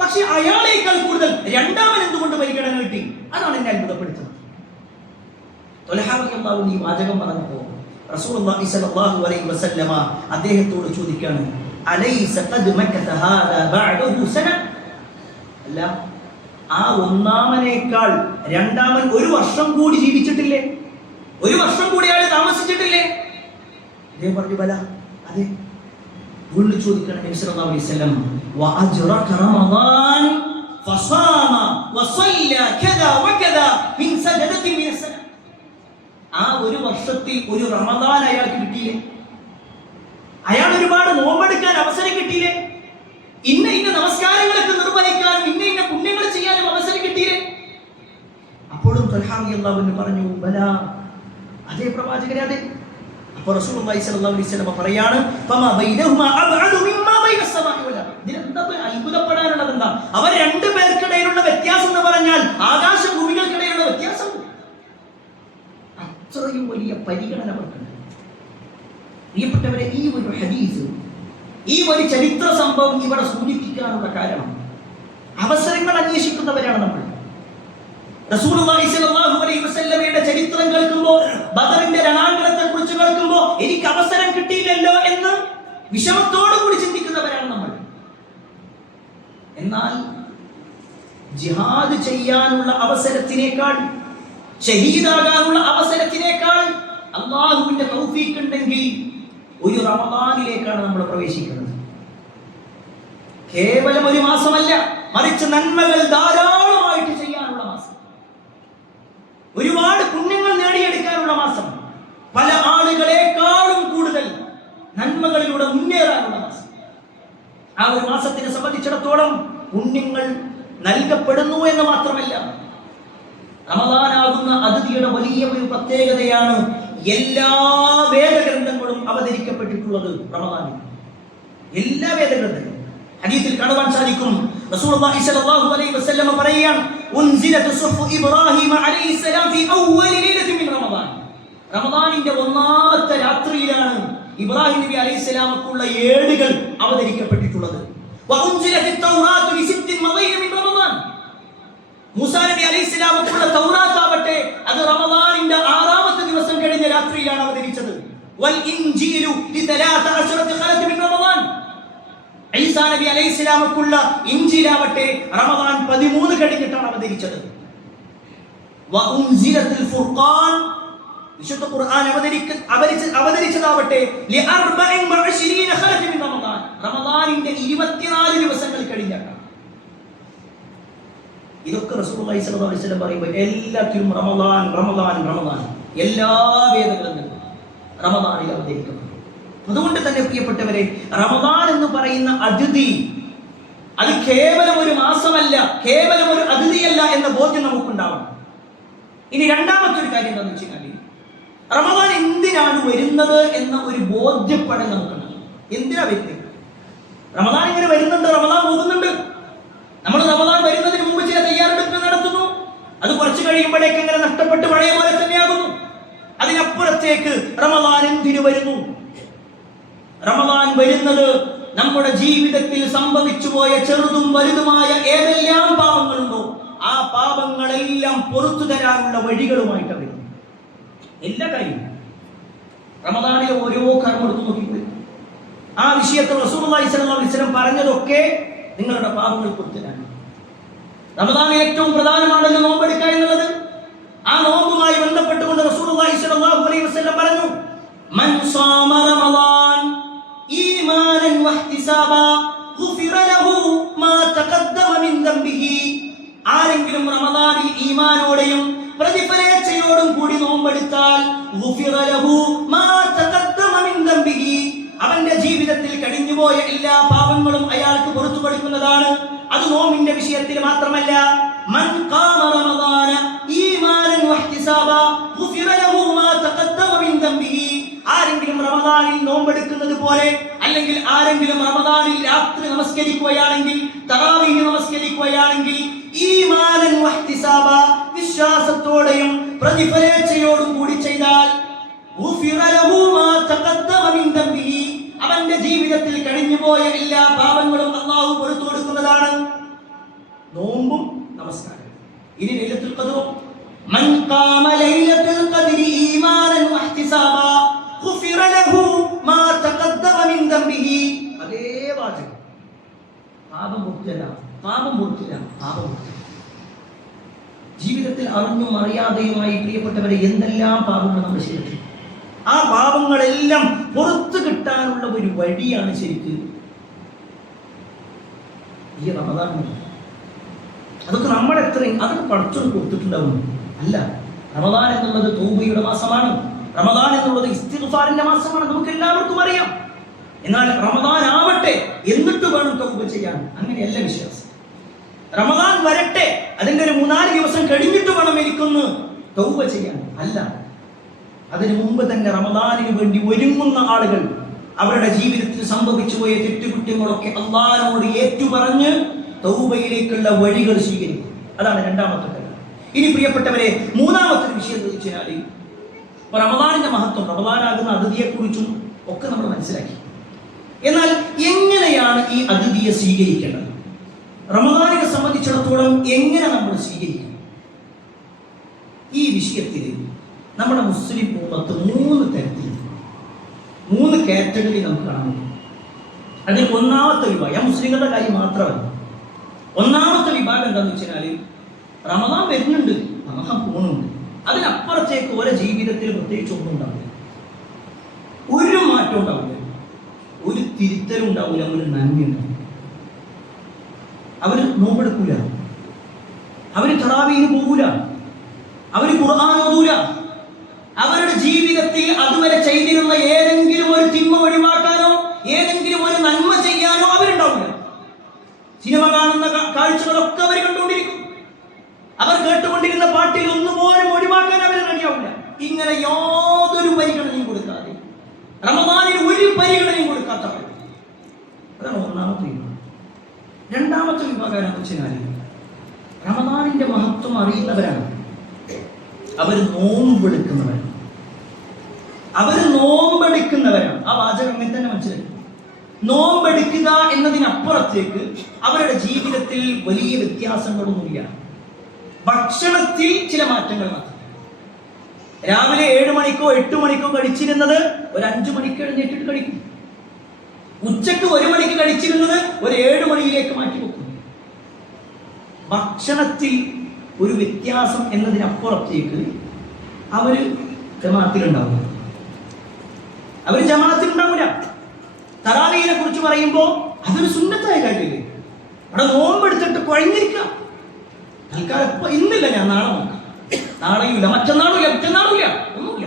പക്ഷെ അയാളേക്കാൾ കൂടുതൽ രണ്ടാമൻ എന്തുകൊണ്ട് പരിഗണന കിട്ടി? അതാണ് എന്നെ അത്ഭുതപ്പെടുത്തുന്നത്. ത്വൽഹ റളിയല്ലാഹു അൻഹു ഈ വാചകം പറഞ്ഞപ്പോൾ റസൂലുള്ളാഹി സ്വല്ലല്ലാഹു അലൈഹി വസല്ലമ അദ്ദേഹത്തോട് ചോദിക്കാണ്, അലൈസ ഖദ് മകത ഹാദാ ബഅദഹു സന, അല്ല ആ ഒന്നാമനേക്കാൾ രണ്ടാമൻ ഒരു വർഷം കൂടി ജീവിച്ചിട്ടില്ലേ? ഒരു വർഷം കൂടി അയാൾ താമസിച്ചിട്ടില്ലേ? അദ്ദേഹം പറഞ്ഞു, ബല, അതെ. വീണ്ടും ചോദിക്കണം, നബി സല്ലല്ലാഹു അലൈഹി വസല്ലം, വഅജ്റക റമളാൻ ഫസാമ വസല്ല കദാ വകദാ മിൻ സജദതി മിൻ സന, ആ ഒരു വർഷത്തിൽ ഒരു റമളാൻ അയാൾക്ക് കിട്ടിയില്ലേ? അയാൾ ഒരുപാട് നോമ്പെടുക്കാൻ അവസരം കിട്ടിയില്ലേ? ഇന്ന ഇന്ന നമസ്കാരങ്ങളൊക്കെ നിർവഹിക്കാനും ഇന്ന ഇന്ന പുണ്യങ്ങൾ ചെയ്യാനും അവസരം കിട്ടിയില്ലേ? അപ്പോഴും ത്വൽഹ റളിയല്ലാഹു അൻഹു പറഞ്ഞു, ബല, അതേ പ്രവാചകരെ, അതെ. അപ്പോൾ റസൂലുള്ളാഹി സ്വല്ലല്ലാഹു അലൈഹി വസല്ലം പറയാണ്, ഫമാ ബൈനഹുമാ അബ്അദു മിമ്മാ ബൈന അസ്സമാഇ വൽ അർദ്. ഇതിനെന്താ അത്ഭുതപ്പെടാനുള്ളത്? എന്താ? അവർ രണ്ടു പേർക്കിടയിലുള്ള വ്യത്യാസം എന്ന് പറഞ്ഞാൽ ആകാശ ഭൂമികൾക്കിടയിലുള്ള വ്യത്യാസം. അത്രയും വലിയ പരിഗണന അവർക്കുണ്ട്. പ്രിയപ്പെട്ടവരെ, ഈ ഒരു ഹദീസ്, ഈ ഒരു ചരിത്ര സംഭവം ഇവിടെ സൂചിപ്പിക്കാനുള്ള കാരണം, അവസരങ്ങൾ അന്വേഷിക്കുന്നവരാണ് നമ്മൾ. റസൂലുള്ളാഹി സ്വല്ലല്ലാഹു അലൈഹി വസല്ലമയുടെ ചരിത്രം കേൾക്കുമ്പോൾ, ബദറിന്റെ രണാങ്കണത്തെ കുറിച്ച് കേൾക്കുമ്പോൾ എനിക്ക് അവസരം കിട്ടിയില്ലല്ലോ എന്ന് വിഷമത്തോടു കൂടി ചിന്തിക്കുന്നവരാണ് നമ്മൾ. എന്നാൽ ജിഹാദ് ചെയ്യാനുള്ള അവസരത്തിനേക്കാൾ, ഷഹീദാകാനുള്ള അവസരത്തിനേക്കാൾ അല്ലാഹുവിന്റെ തൗഫീഖ് ഉണ്ടെങ്കിൽ ഒരു റമദാനിലേക്കാണ് നമ്മൾ പ്രവേശിക്കുന്നത്. കേവലം ഒരു മാസമല്ല, മറിച്ച് നന്മകൾ ധാരാളമായിട്ട് ചെയ്യാനുള്ള മാസം, ഒരുപാട് പുണ്യങ്ങൾ നേടിയെടുക്കാനുള്ള മാസം, പല ആളുകളെക്കാളും കൂടുതൽ നന്മകളിലൂടെ മുന്നേറാനുള്ള മാസം. ആ ഒരു മാസത്തിനെ സംബന്ധിച്ചിടത്തോളം പുണ്യങ്ങൾ നൽകപ്പെടുന്നു എന്ന് മാത്രമല്ല, റമദാനാകുന്ന അതിഥിയുടെ വലിയ ഒരു പ്രത്യേകതയാണ് എല്ലാ വേദഗ്രന്ഥങ്ങളും അവതരിക്കപ്പെട്ടിട്ടുള്ളത് റമദാനിൽ. എല്ലാ വേദഗ്രന്ഥങ്ങളും ഹദീസിൽ കാണുവാൻ സാധിക്കും. റസൂലുള്ളാഹി സ്വല്ലല്ലാഹു അലൈഹി വസല്ലം പറയുകയാണ്, ഉൻസിലതു സുഹു ഇബ്രാഹിം അലൈഹിസ്സലാം ഫീ അവ്വൽ ലൈലത്തിൻ മിൻ റമദാൻ. റമദാനിന്റെ ഒന്നാമത്തെ രാത്രിയിലാണ് ഇബ്രാഹിം നബി അലൈഹിസ്സലാമക്കുള്ള ഏടുകൾ അവതരിക്കപ്പെട്ടിട്ടുള്ളത്. വഉൻസിലത് തൗറാത്തു ലിസിത്തിൻ മദീന മിൻ റമദാൻ. മൂസാ നബി അലൈഹിസ്സലാമക്കുള്ള തൗറാത്ത് ആവട്ടെ അത് റമദാനിന്റെ 6ാമത്തെ ദിവസം കഴിഞ്ഞ രാത്രിയിലാണ് അവതരിച്ചത്. വൽ ഇൻജീലു ലി13 ഖലത് മിൻ റമദാൻ. ഈസാ നബി അലൈഹിസ്സലാമക്കുള്ള ഇൻജീലാവട്ടെ റമദാൻ 13 കഴിഞ്ഞിട്ടാണ് അവതരിച്ചത്. വഉൻസിലത്തുൽ ഫുർഖാൻ, വിശുദ്ധ ഖുർആൻ അവതരിച്ചതാവട്ടെ ലി24 ഖലത് മിൻ റമദാൻ. റമദാനിന്റെ 24 ദിവസങ്ങൾ കഴിഞ്ഞിട്ടാണ്. ഇതൊക്കെ റസൂലുള്ളാഹി സ്വല്ലല്ലാഹു അലൈഹി വസല്ലം പറയുമ്പോൾ എല്ലാത്തിനും റമദാൻ റമദാൻ റമദാൻ, എല്ലാ വേദഗ്രന്ഥങ്ങളും റമദാനിൽ അവതരിക്കുന്നു. അതുകൊണ്ട് തന്നെ പ്രിയപ്പെട്ടവരെ, റമദാൻ എന്ന് പറയുന്ന അതിഥി അത് കേവലം ഒരു മാസമല്ല, കേവലം ഒരു അതിഥിയല്ല എന്ന ബോധ്യം നമുക്കുണ്ടാവണം. ഇനി രണ്ടാമത്തെ ഒരു കാര്യം എന്താണെന്ന് വെച്ചാൽ, റമദാൻ എന്തിനാണ് വരുന്നത് എന്ന ഒരു ബോധ്യപ്പെടൽ നമുക്കുണ്ടാവും. എന്തിനാ വരുന്നത്? റമദാൻ ഇങ്ങനെ വരുന്നുണ്ട്, റമദാൻ പോകുന്നുണ്ട്. നമ്മൾ റമദാൻ വരുന്നതിന് മുമ്പ് ചില തയ്യാറെടുപ്പ് നടത്തുന്നു. അത് കുറച്ച് കഴിയുമ്പോഴേക്ക് ഇങ്ങനെ നഷ്ടപ്പെട്ട് പഴയ പോലെ തന്നെയാകുന്നു. അതിനപ്പുറത്തേക്ക് റമദാൻ എന്തിനു വരുന്നു? റമദാൻ വരുന്നത് നമ്മുടെ ജീവിതത്തിൽ സംഭവിച്ചു പോയ ചെറുതും വലുതുമായ ഏതെല്ലാം പാപങ്ങളുണ്ടോ ആ പാപങ്ങളെല്ലാം പുറത്തു തരാനുള്ള വഴികളുമായിട്ടാണ് വരുന്നത്. എല്ലാ കാര്യവും റമദാനിലെ ഓരോ കർമ്മം എടുത്തു നോക്കിപ്പോയി. ആ വിഷയത്തിൽ റസൂലുള്ളാഹി സ്വല്ലല്ലാഹു അലൈഹി വസല്ലം പറഞ്ഞതൊക്കെ നിങ്ങളുടെ പാപങ്ങൾ പുറത്തുതരാൻ. റമദാൻ ഏറ്റവും പ്രധാനമാണല്ലോ നോമ്പെടുക്കുക എന്നുള്ളത്. ആ നോമ്പുമായി ബന്ധപ്പെട്ടുകൊണ്ട് റസൂലുള്ളാഹി സ്വല്ലല്ലാഹു അലൈഹി വസല്ലം പറഞ്ഞു, മൻ സാമ റമദാൻ ഈമാനൻ വഹ്തിസാബാ ഗുഫിറ ലഹു മാ തഖദ്ദമ മിൻ ദംബിഹി. ആരെങ്കിലും റമദാനിൽ ഈമാനോടെയും പ്രതിഫലേച്ഛയോടും കൂടി നോമ്പെടുത്താൽ ഗുഫിറ ലഹു മാ തഖദ്ദമ മിൻ ദംബിഹി, അവന്റെ ജീവിതത്തിൽ കഴിഞ്ഞുപോയ എല്ലാ പാപങ്ങളും അയാൾക്ക് പുറത്തു കൊടുക്കുന്നതാണ്. അത് നോമ്പിന്റെ വിഷയത്തിൽ മാത്രമല്ല, മൻ ഖാമ റമദാന ഈമാനൻ വഹ്തിസാബാ ഗുഫിറ ലഹു മാ തഖദ്ദമ മിൻ ദംബിഹി. ആരെങ്കിലും റമദാനിൽ നോമ്പെടുക്കുന്നത് പോലെ, അല്ലെങ്കിൽ ആരെങ്കിലും റമദാനിൽ രാത്രി നമസ്കരിക്കുകയാണെങ്കിൽ, തറാവീഹ് നമസ്കരിക്കുകയാണെങ്കിൽ, ഈമാനൻ വഹ്തിസാബാ വിശ്വാസത്തോടെയും പ്രതിഫലേച്ഛയോടും കൂടി ചെയ്താൽ ഗുഫിറ ലഹു മാ തഖദ്ദമ മിൻ ദംബിഹി, അവന്റെ ജീവിതത്തിൽ കഴിഞ്ഞുപോയ എല്ലാ പാപങ്ങളും അല്ലാഹു പുറത്തു കൊടുക്കുന്നതാണ്. നോമ്പും നമസ്കാരം. ഇനി ലൈലത്തുൽ ഖദ്ർ, മൻ ഖാമ ലൈലത്തുൽ ഖദ്രി ഈമാനൻ വഹ്തിസാബാ ഗുഫിറ ലഹു മാ തഖദ്ദമ മിൻ ദംബിഹി. അതേ വാചകം. പാപം മുക്തല്ല, പാപം മുക്തില്ല, പാപം മുക്തി. ജീവിതത്തിൽ അറിഞ്ഞും അറിയാതെയുമായി പ്രിയപ്പെട്ടവരെ എന്തെല്ലാം പാപങ്ങൾ നമ്മൾ ചെയ്തിട്ടുണ്ട്. ആ പാപങ്ങളെല്ലാം പുറത്തു കിട്ടാനുള്ള ഒരു വഴിയാണ് ശരിക്ക് ഈ റമദാൻ. അതൊക്കെ നമ്മളെത്രയും അതൊക്കെ പഠിച്ചോണ്ട് കൊടുത്തിട്ടുണ്ടാവും. അല്ല, റമദാൻ എന്നുള്ളത് തൗബയുടെ മാസമാണ്. റമദാൻ എന്നുള്ളത് ഇസ്തിഗ്ഫാറിന്റെ മാസമാണ്, നമുക്ക് എല്ലാവർക്കും അറിയാം. എന്നാൽ റമദാൻ ആവട്ടെ എന്നിട്ട് വേണം തൗബ ചെയ്യാൻ, അങ്ങനെയല്ല വിശ്വാസം. റമദാൻ വരട്ടെ, അതിന്റെ ഒരു 3-4 ദിവസം കഴിഞ്ഞിട്ട് വേണം എനിക്കൊന്ന് തൗബ ചെയ്യാൻ, അല്ല. അതിനു മുമ്പ് തന്നെ റമദാനിന് വേണ്ടി ഒരുങ്ങുന്ന ആളുകൾ അവരുടെ ജീവിതത്തിൽ സംഭവിച്ചു പോയ തെറ്റുകുറ്റങ്ങളൊക്കെ അല്ലാഹുവോട് ഏറ്റുപറഞ്ഞ് തൗബയിലേക്കുള്ള വഴികൾ സ്വീകരിക്കും. അതാണ് രണ്ടാമത്തെ കാര്യം. ഇനി പ്രിയപ്പെട്ടവരെ, മൂന്നാമത്തെ വിഷയം എന്ന് വെച്ചാൽ റമദാനിന്റെ മഹത്വം, റമദാനാകുന്ന അതിഥിയെക്കുറിച്ചും ഒക്കെ നമ്മൾ മനസ്സിലാക്കി. എന്നാൽ എങ്ങനെയാണ് ഈ അതിഥിയെ സ്വീകരിക്കേണ്ടത്? റമദാനിനെ സംബന്ധിച്ചിടത്തോളം എങ്ങനെ നമ്മൾ സ്വീകരിക്കും? വിഷയത്തിൽ നമ്മുടെ മുസ്ലിം ഉമ്മത്ത് 3 തരത്തിൽ 3 കാറ്റഗറി നമുക്ക് കാണാൻ പറ്റും. അതിൽ ഒന്നാമത്തെ വിഭാഗം മുസ്ലിങ്ങളുടെ കാര്യം മാത്രമല്ല. ഒന്നാമത്തെ വിഭാഗം എന്താണെന്ന് വെച്ചാൽ റമദാൻ വരുന്നുണ്ട്, റമദാൻ പോകുന്നുണ്ട്, അതിനപ്പുറത്തേക്ക് ഓരോ ജീവിതത്തിൽ പ്രത്യേകിച്ച് ഒന്നും ഉണ്ടാവില്ല, ഒരു മാറ്റം ഉണ്ടാവില്ല, ഒരു തിരുത്തലും ഉണ്ടാവില്ല, ഒരു നന്മയുണ്ടാവില്ല. അവർ നോമ്പെടുക്കൂല, അവർ തറാവീഹിന് പോകൂല, അവർ ഖുർആൻ ഓതൂല. അവരുടെ ജീവിതത്തിൽ അതുവരെ ചെയ്തിരുന്ന ഏതെങ്കിലും ഒരു തിന്മ ഒഴിവാക്കാനോ ഏതെങ്കിലും ഒരു നന്മ ചെയ്യാനോ അവരുണ്ടാവില്ല. സിനിമ കാണുന്ന കാഴ്ചകളൊക്കെ അവർ കണ്ടുകൊണ്ടിരിക്കും. അവർ കേട്ടുകൊണ്ടിരുന്ന പാട്ടിൽ ഒന്നുപോലും ഒഴിവാക്കാൻ അവർ റെഡിയാവില്ല. ഇങ്ങനെ യാതൊരു പരിഗണനയും കൊടുക്കാതെ, റമദാനിന് ഒരു പരിഗണനയും കൊടുക്കാത്തവർ. അതാണ് ഒന്നാമത്തെ വിഭാഗം. രണ്ടാമത്തെ വിഭാഗം എന്ന് വെച്ചാൽ റമദാനിന്റെ മഹത്വം അറിയുന്നവരാണ്. അവർ നോമ്പെടുക്കുന്നവരാണ്. ആ വാചകം അങ്ങനെ തന്നെ മനസ്സിലാക്കി. നോമ്പെടുക്കുക എന്നതിനപ്പുറത്തേക്ക് അവരുടെ ജീവിതത്തിൽ വലിയ വ്യത്യാസങ്ങളൊന്നുമില്ല. ഭക്ഷണത്തിൽ ചില മാറ്റങ്ങൾ മാത്രം. രാവിലെ 7 മണിക്കോ 8 മണിക്കോ കഴിച്ചിരുന്നത് ഒരു 5 മണിക്ക് എഴുന്നേറ്റിട്ട് കഴിക്കും. ഉച്ചക്ക് 1 മണിക്ക് കഴിച്ചിരുന്നത് ഒരു 7 മണിയിലേക്ക് മാറ്റി വെക്കും. ഭക്ഷണത്തിൽ ഒരു വ്യത്യാസം എന്നതിനപ്പുറത്തേക്ക് അവര് ജമാഅത്തിലുണ്ടാവില്ല. തറാവീഹിനെ കുറിച്ച് പറയുമ്പോൾ അതൊരു സുന്നത്തായ കാര്യമില്ലേ? അവിടെ നോമ്പെടുത്തിട്ട് കുഴഞ്ഞിരിക്കുക. തൽക്കാലം ഇപ്പൊ ഇന്നില്ല, ഞാൻ നാളെ നോക്കാം, നാളെയില്ല, മറ്റന്നാളുമില്ല, ഒന്നുമില്ല.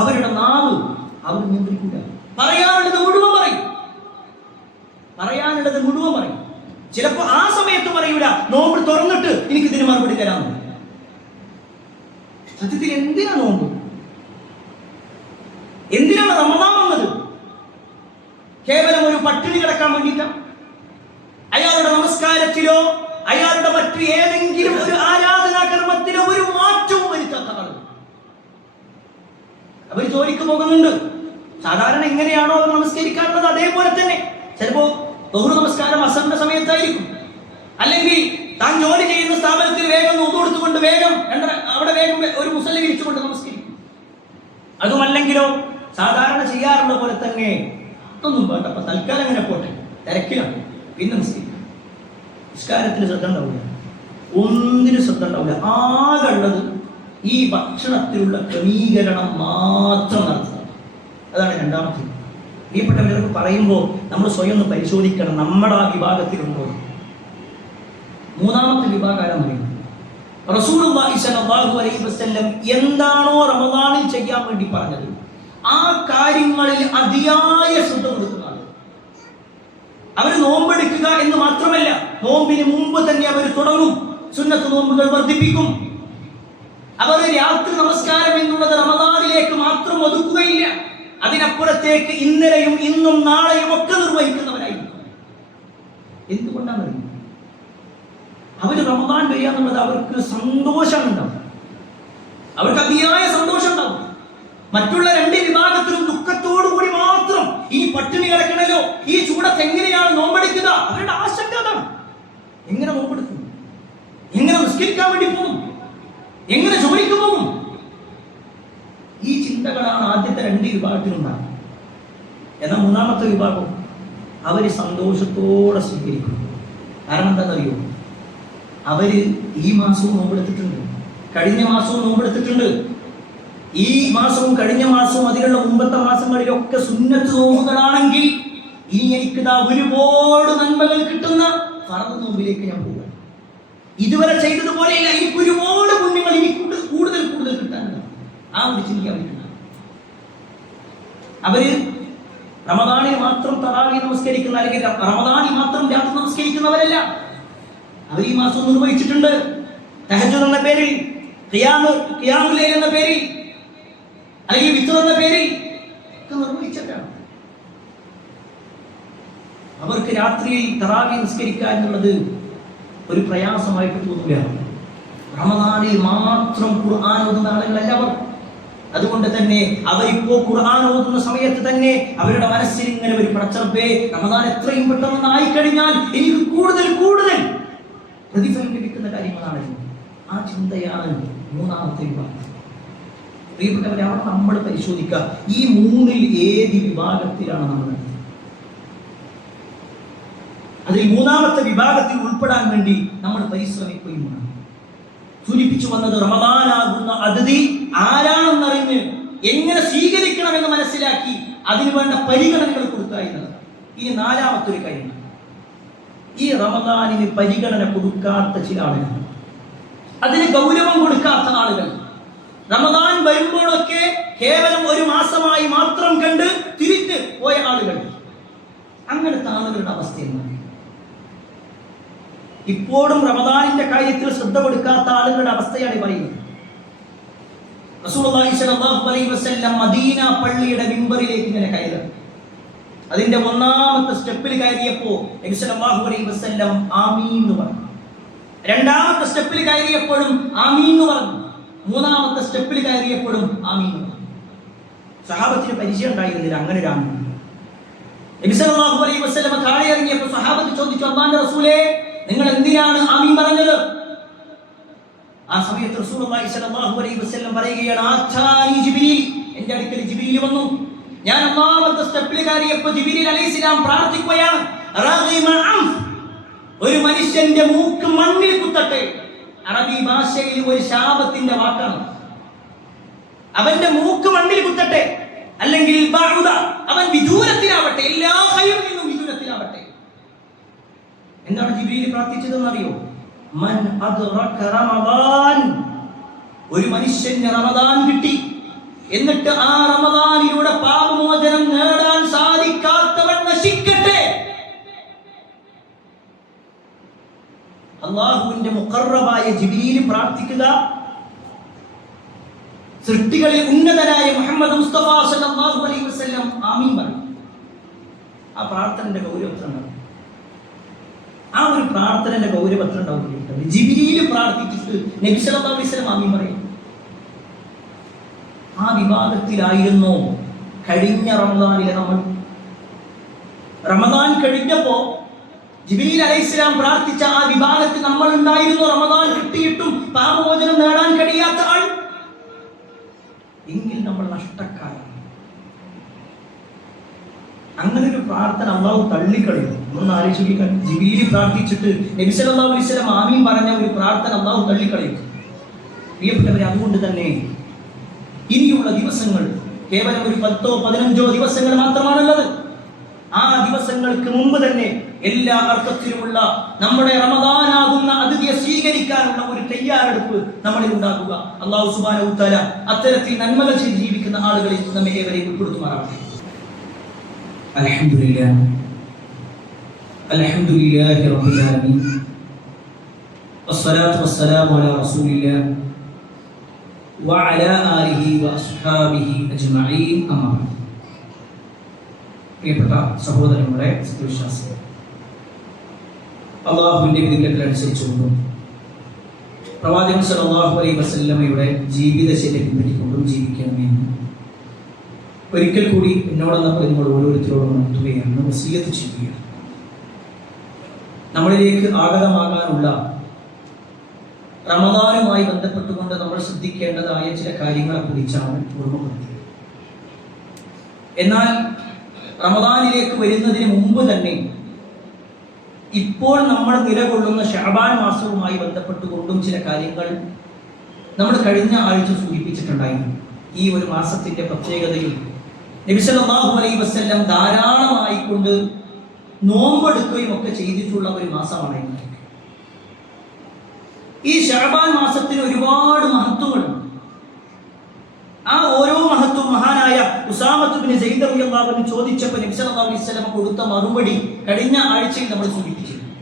അവരുടെ നാവ് അവർ നിയന്ത്രിക്കില്ല. പറയാനുള്ളത് മുഴുവൻ പറയും. ചിലപ്പോ ആ സമയത്ത് പറയൂല, നോമ്പ് തുറന്നിട്ട് എനിക്ക് ഇതിന് മറുപടി തരാമെന്ന്. സത്യത്തിൽ എന്തിനാ നോമ്പ്? എന്തിനാണ് റമദാൻ വന്നത്? കേവലം ഒരു പട്ടിണി കിടക്കാൻ വേണ്ടിയിട്ടാണ്? അയാളുടെ നമസ്കാരത്തിലോ അയാളുടെ മറ്റു ഏതെങ്കിലും ഒരു ആരാധനാ കർമ്മത്തിലോ ഒരു മാറ്റവും വരുത്താത്ത ആളുകൾ അവർ ജോലിക്ക് പോകുന്നുണ്ട്. സാധാരണ എങ്ങനെയാണോ അവർ നമസ്കരിക്കാറുള്ളത് അതേപോലെ തന്നെ. ചിലപ്പോ ദുഹ്ർ നമസ്കാരം അസറിന്റെ സമയത്തായിരിക്കും, അല്ലെങ്കിൽ താൻ ജോലി ചെയ്യുന്ന സ്ഥാപനത്തിൽ വേഗം ഒന്നു കൊടുത്തുകൊണ്ട് വേഗം അവിടെ ഒരു മുസല്ലി വിരിച്ചുകൊണ്ട് നമസ്കരിക്കും. അതുമല്ലെങ്കിലോ സാധാരണ ചെയ്യാറുള്ള പോലെ തന്നെ ഒന്നും വേണ്ട, അപ്പൊ തൽക്കാലം അങ്ങനെ പോട്ടെ, തിരക്കിലാണ്, പിന്നെ നമസ്കരിക്കും. നിസ്കാരത്തിന് ശ്രദ്ധ ഉണ്ടാവില്ല, ഒന്നിനും ശ്രദ്ധ ഉണ്ടാവില്ല. ആകെ ഉള്ളത് ഈ ഭക്ഷണത്തിലുള്ള ക്രമീകരണം മാത്രം നടത്തുക. അതാണ് രണ്ടാമത്തെ. പ്രിയപ്പെട്ടവരൊക്കെ പറയുമ്പോൾ നമ്മൾ സ്വയം ഒന്ന് പരിശോധിക്കണം, നമ്മുടെ ആ വിഭാഗത്തിലുണ്ടോ. മൂന്നാമത്തെ വിഭാഗം പറയുന്നത് റസൂലുള്ളാഹി സ്വല്ലല്ലാഹു അലൈഹി വസല്ലം എന്താണോ റമദാനിൽ ചെയ്യാൻ വേണ്ടി പറഞ്ഞത് ആ കാര്യങ്ങളിൽ അതിയായ ശ്രദ്ധ കൊടുക്കുന്ന ആളുകൾ. അവർ നോമ്പെടുക്കുക എന്ന് മാത്രമല്ല, നോമ്പിന് മുമ്പ് തന്നെ അവർ തുടങ്ങും, സുന്നത്ത് നോമ്പുകൾ വർദ്ധിപ്പിക്കും. അവർ രാത്രി നമസ്കാരം എന്നുള്ളത് റമദാനിലേക്ക് മാത്രം ഒതുക്കുകയില്ല, അതിനപ്പുറത്തേക്ക് ഇന്നലെയും ഇന്നും നാളെയും ഒക്കെ നിർവഹിക്കുന്നവരായിരിക്കും. എന്തുകൊണ്ടാണ് അവര് റമദാൻ വരിക എന്നുള്ളത് അവർക്ക് സന്തോഷം ഉണ്ടാവും, അവർക്ക് അതിയായ സന്തോഷം ഉണ്ടാവും. മറ്റുള്ള 2 വിഭാഗത്തിലും ദുഃഖത്തോടുകൂടി മാത്രം ഈ പട്ടിണി കിടക്കണല്ലോ, ഈ ചൂടത്ത് എങ്ങനെയാണ് നോമ്പെടുക്കുക, അവരുടെ ആശങ്ക അതാണ്. എങ്ങനെ നോമ്പെടുക്കും, എങ്ങനെ നിസ്കരിക്കാൻ വേണ്ടി പോകും, എങ്ങനെ ജോലിക്ക് പോകും? ഈ ചിന്തകളാണ് ആദ്യത്തെ 2 വിഭാഗത്തിലുണ്ടാകും. എന്നാൽ മൂന്നാമത്തെ വിഭാഗം അവര് സന്തോഷത്തോടെ സ്വീകരിക്കും. കാരണം എന്താണെന്നറിയോ? അവര് ഈ മാസവും നോമ്പെടുത്തിട്ടുണ്ട്, കഴിഞ്ഞ മാസവും നോമ്പെടുത്തിട്ടുണ്ട്. ഈ മാസവും കഴിഞ്ഞ മാസവും അതിലുള്ള മുമ്പത്തെ മാസങ്ങളിലൊക്കെ സുന്നത്ത് നോമ്പുകളാണെങ്കിൽ ഇനി എനിക്കിതാ ഒരുപാട് നന്മകൾ കിട്ടുന്ന ഫർദ് നോമ്പിലേക്ക് ഞാൻ പോകുക. ഇതുവരെ ചെയ്തതുപോലെയല്ല, എനിക്ക് ഒരുപാട് പുണ്യങ്ങൾ ഇനി കൂടുതൽ കിട്ടാനുണ്ട്. ആ ഒരു ചിന്തിക്കാൻ പറ്റുന്ന അവര് റമദാനിൽ മാത്രം തറാവീഹ് നമസ്കരിക്കുന്ന, അല്ലെങ്കിൽ റമദാനിൽ മാത്രം രാത്രി നമസ്കരിക്കുന്നവരല്ല. അവർ ഈ മാസം നിർവഹിച്ചിട്ടുണ്ട്. തഹജ്ജുദ് എന്ന പേരിൽ, ഖിയാമുൽ ലൈൽ എന്ന പേരിൽ, അല്ലെങ്കിൽ വിത്ർ എന്ന പേരിൽ ഒക്കെ നിർവഹിച്ചിട്ടാണ്. അവർക്ക് രാത്രിയിൽ തറാവീഹ് നിസ്കരിക്കുക എന്നുള്ളത് ഒരു പ്രയാസമായിട്ട് തോന്നുകയാണ്. റമദാനിൽ മാത്രം ഖുർആൻ ഓതുന്ന ആളുകളല്ല അവർ. അതുകൊണ്ട് തന്നെ അവരിപ്പോ ഖുർആൻ ഓതുന്ന സമയത്ത് തന്നെ അവരുടെ മനസ്സിൽ ഇങ്ങനെ ഒരു പടച്ചറബേ, റമദാൻ എത്രയും പെട്ടെന്ന് ആയിക്കഴിഞ്ഞാൽ എനിക്ക് കൂടുതൽ പ്രതിഫലം ലഭിക്കുന്ന കാര്യങ്ങളാണ്. ആ ചിന്തയാണ് മൂന്നാമത്തെ വിഭാഗം. പ്രിയപ്പെട്ടവരെ, അവിടെ നമ്മൾ പരിശോധിക്കുക, ഈ മൂന്നിൽ ഏത് വിഭാഗത്തിലാണ് നമ്മൾ? അതിൽ മൂന്നാമത്തെ വിഭാഗത്തിൽ ഉൾപ്പെടാൻ വേണ്ടി നമ്മൾ പരിശ്രമിക്കുകയും വേണം. സൂചിപ്പിച്ചു വന്നത് റമദാനാകുന്ന അതിഥി ആരാണെന്നറിഞ്ഞ് എങ്ങനെ സ്വീകരിക്കണമെന്ന് മനസ്സിലാക്കി അതിന് വേണ്ട പരിഗണനകൾ കൊടുക്കുക എന്നുള്ളത്. ഇനി നാലാമത്തെ ഒരു കാര്യം, ഈ റമദാനിന് പരിഗണന കൊടുക്കാത്ത ചില ആളുകൾ, അതിന് ഗൗരവം കൊടുക്കാത്ത ആളുകൾ, റമദാൻ വരുമ്പോഴൊക്കെ കേവലം ഒരു മാസമായി മാത്രം കണ്ട് തിരിച്ച് പോയ ആളുകൾ, അങ്ങനത്തെ ആളുകളുടെ അവസ്ഥ എന്താണ്? ഇപ്പോഴും റമദാനിന്റെ കാര്യത്തിൽ ശ്രദ്ധ കൊടുക്കാത്ത ആളുകളുടെ അവസ്ഥയാണ് പറയുന്നത്. റസൂലുള്ളാഹി സ്വല്ലല്ലാഹു അലൈഹി വസല്ലം മദീന പള്ളിയുടെ മിമ്പറിലേക്ക് ഇങ്ങനെ കയറി. അതിന്റെ ഒന്നാമത്തെ സ്റ്റെപ്പിൽ കയറിയപ്പോൾ നബി സല്ലല്ലാഹു അലൈഹി വസല്ലം ആമീൻ എന്ന് പറഞ്ഞു. രണ്ടാമത്തെ സ്റ്റെപ്പിൽ കയറിയപ്പോഴും ആമീൻ എന്ന് പറഞ്ഞു. മൂന്നാമത്തെ സ്റ്റെപ്പിൽ കയറിയപ്പോഴും ആമീൻ എന്ന് പറഞ്ഞു. സഹാബത്തിന് പരിചയം ഉണ്ടായിരുന്നില്ല അങ്ങനെ ഒരു ആമീൻ. നബി സല്ലല്ലാഹു അലൈഹി വസല്ലം താഴെ ഇറങ്ങിയപ്പോൾ സഹാബത്ത് ചോദിച്ചു, അല്ലാഹുവിന്റെ റസൂലേ, നിങ്ങൾ എന്തിനാണ് ആമീൻ പറഞ്ഞത്? ആ സമയത്ത് റസൂലുള്ളാഹി സ്വല്ലല്ലാഹു അലൈഹി വസല്ലം പറയുകയാണ്, ആതാനി ജിബ്രീൽ, എൻ്റെ അടുക്കൽ ജിബ്രീൽ വന്നു. ഞാൻ ഒന്നാമത്തെ സ്റ്റെപ്പിൽ കയറിയപ്പോൾ ജിബ്രീൽ അലൈഹിസ്സലാം പ്രാർത്ഥിക്കുകയാണ്, റഗിമ അൻഫ്, ഒരു മനുഷ്യന്റെ മൂക്ക് മണ്ണിൽ കുത്തട്ടെ. അറബി ഭാഷയിൽ ഒരു ശാപത്തിന്റെ വാക്കാണ്. അവന്റെ മൂക്ക് മണ്ണിൽ കുത്തട്ടെ, അല്ലെങ്കിൽ ബഅദ, അവൻ വിദൂരത്തിലാവട്ടെ, എല്ലാ ഖൈറിൽ നിന്നും വിദൂരത്തിലാവട്ടെ. എന്താണ് ജിബ്രീൽ പ്രാർത്ഥിച്ചതെന്ന് അറിയോ? മൻ അദ്റക റമദാൻ, ഒരു മനുഷ്യന് റമദാൻ കിട്ടി, എന്നിട്ട് ആ റമദാനിലൂടെ പാപമോചനം നേടാൻ സാധിക്കാത്തവൻ നശിക്കട്ടെ. അല്ലാഹുവിന്റെ മുഖറബായ ജിബ്രീൽ പ്രാർത്ഥിക്കുക, സൃഷ്ടികളിൽ ഉന്നതനായ മുഹമ്മദ് മുസ്തഫ സല്ലല്ലാഹു അലൈഹി വസല്ലം ആമീൻ പറയും. ആ പ്രാർത്ഥനയുടെ ഗൗരവത്തിലുണ്ടാവും. ആ ഒരു പ്രാർത്ഥനയുടെ ഗൗരവത്തിലുണ്ടാവും. ജിബ്രീൽ പ്രാർത്ഥിച്ചിട്ട് നബി സല്ലല്ലാഹു അലൈഹി വസല്ലം ആമീൻ പറയും. ആ വിഭാഗത്തിലായിരുന്നു കഴിഞ്ഞ റമദാനിലെ നമ്മൾ. റമദാൻ കഴിഞ്ഞപ്പോ ജിബ്രീൽ അലൈഹിസ്സലാം പ്രാർത്ഥിച്ച ആ വിഭാഗത്തിൽ നമ്മൾ ഉണ്ടായിരുന്നു. റമദാൻ കിട്ടിയിട്ടും പാപമോചനം നേടാൻ കഴിയാത്ത ആൾ എങ്കിൽ നമ്മൾ നഷ്ടക്കാരാണ്. അങ്ങനെ ഒരു പ്രാർത്ഥന അള്ളാഹു തള്ളിക്കളയും. നമ്മളൊന്ന് ആലോചിക്കാൻ, ജിബ്രീൽ പ്രാർത്ഥിച്ചിട്ട് നബി സല്ലല്ലാഹു അലൈഹി വസല്ലം ആമീൻ പറഞ്ഞ ഒരു പ്രാർത്ഥന അള്ളാഹു തള്ളിക്കളയും. പ്രിയപ്പെട്ടവരെ, അതുകൊണ്ട് തന്നെ ഇനിയുള്ള ദിവസങ്ങൾ കേവലം ഒരു 10-15 ദിവസങ്ങൾ മാത്രമാണുള്ളത്. ആ ദിവസങ്ങൾക്ക് മുമ്പ് തന്നെ എല്ലാ അർത്ഥത്തിലുമുള്ള നമ്മുടെ റമദാനാകുന്ന അതിഥിയെ സ്വീകരിക്കാനുള്ള ഒരു തയ്യാറെടുപ്പ് നമ്മളിൽ ഉണ്ടാക്കുക. അല്ലാഹു സുബ്ഹാനഹു വ തആല അത്തരത്തിൽ നന്മകൾ ചെയ്ത് ജീവിക്കുന്ന ആളുകളിൽ നമ്മെ ഏവരെയും ഉൾപ്പെടുത്തുമാറാവട്ടെ. അൽഹംദുലില്ലാഹ് അൽഹംദുലില്ലാഹി റബ്ബിൽ ആലമീൻ വസ്സലാത്തു വസ്സലാമു അലാ റസൂലില്ലാഹ് വഅലാ ആലിഹി വഅസ്ഹാബിഹി അജ്മഈൻ. അമ്മാ ബഅദ്. പ്രിയപ്പെട്ട സഹോദരങ്ങളെ, സത്യവിശ്വാസികളെ, അള്ളാഹുവിന്റെ വിധികളനുസരിച്ചുകൊണ്ടും പ്രവാചകൻ സല്ലല്ലാഹു അലൈഹി വസല്ലമയുടെ ജീവിതശൈലി പിൻപറ്റിക്കൊണ്ടും ജീവിക്കണമെന്ന് ഒരിക്കൽ കൂടി എന്നോടൊപ്പം നിങ്ങൾ ഓരോരുത്തരോടും ഉണർത്തുകയാണ്, വസിയ്യത്ത് ചെയ്യുകയാണ്. നമ്മളിലേക്ക് ആഗതമാകാനുള്ള റമദാനുമായി ബന്ധപ്പെട്ടുകൊണ്ട് നമ്മൾ ശ്രദ്ധിക്കേണ്ടതായ ചില കാര്യങ്ങളെ കുറിച്ചാണ് ഓർമ്മപ്പെടുത്തിയത്. എന്നാൽ റമദാനിലേക്ക് വരുന്നതിന് മുമ്പ് തന്നെ ഇപ്പോൾ നമ്മൾ നിലകൊള്ളുന്ന ശഅബാൻ മാസവുമായി ബന്ധപ്പെട്ടുകൊണ്ടും ചില കാര്യങ്ങൾ നമ്മൾ കഴിഞ്ഞ ആഴ്ച സൂചിപ്പിച്ചിട്ടുണ്ടായിരുന്നു. ഈ ഒരു മാസത്തിന്റെ പ്രത്യേകതയിൽ നബി സല്ലല്ലാഹു അലൈഹി വസല്ലം ധാരാളമായി കൊണ്ട് നോമ്പെടുക്കുകയും ഒക്കെ ചെയ്തിട്ടുള്ള ഒരു മാസമാണ് ഇന്ന്. ഈ ശഅബാൻ മാസത്തിന് ഒരുപാട് മഹത്വങ്ങളുണ്ട്. ആ ഓരോ മഹത്വം മഹാനായ ഉസാമത്ത് ഇബ്നു സയ്യിദ് റളിയല്ലാഹു അൻഹു ചോദിച്ചപ്പോൾ നബി സല്ലല്ലാഹു അലൈഹി വസല്ലം കൊടുത്ത മറുപടി കഴിഞ്ഞ ആഴ്ചയിൽ നമ്മൾ സൂചിപ്പിച്ചിരുന്നു.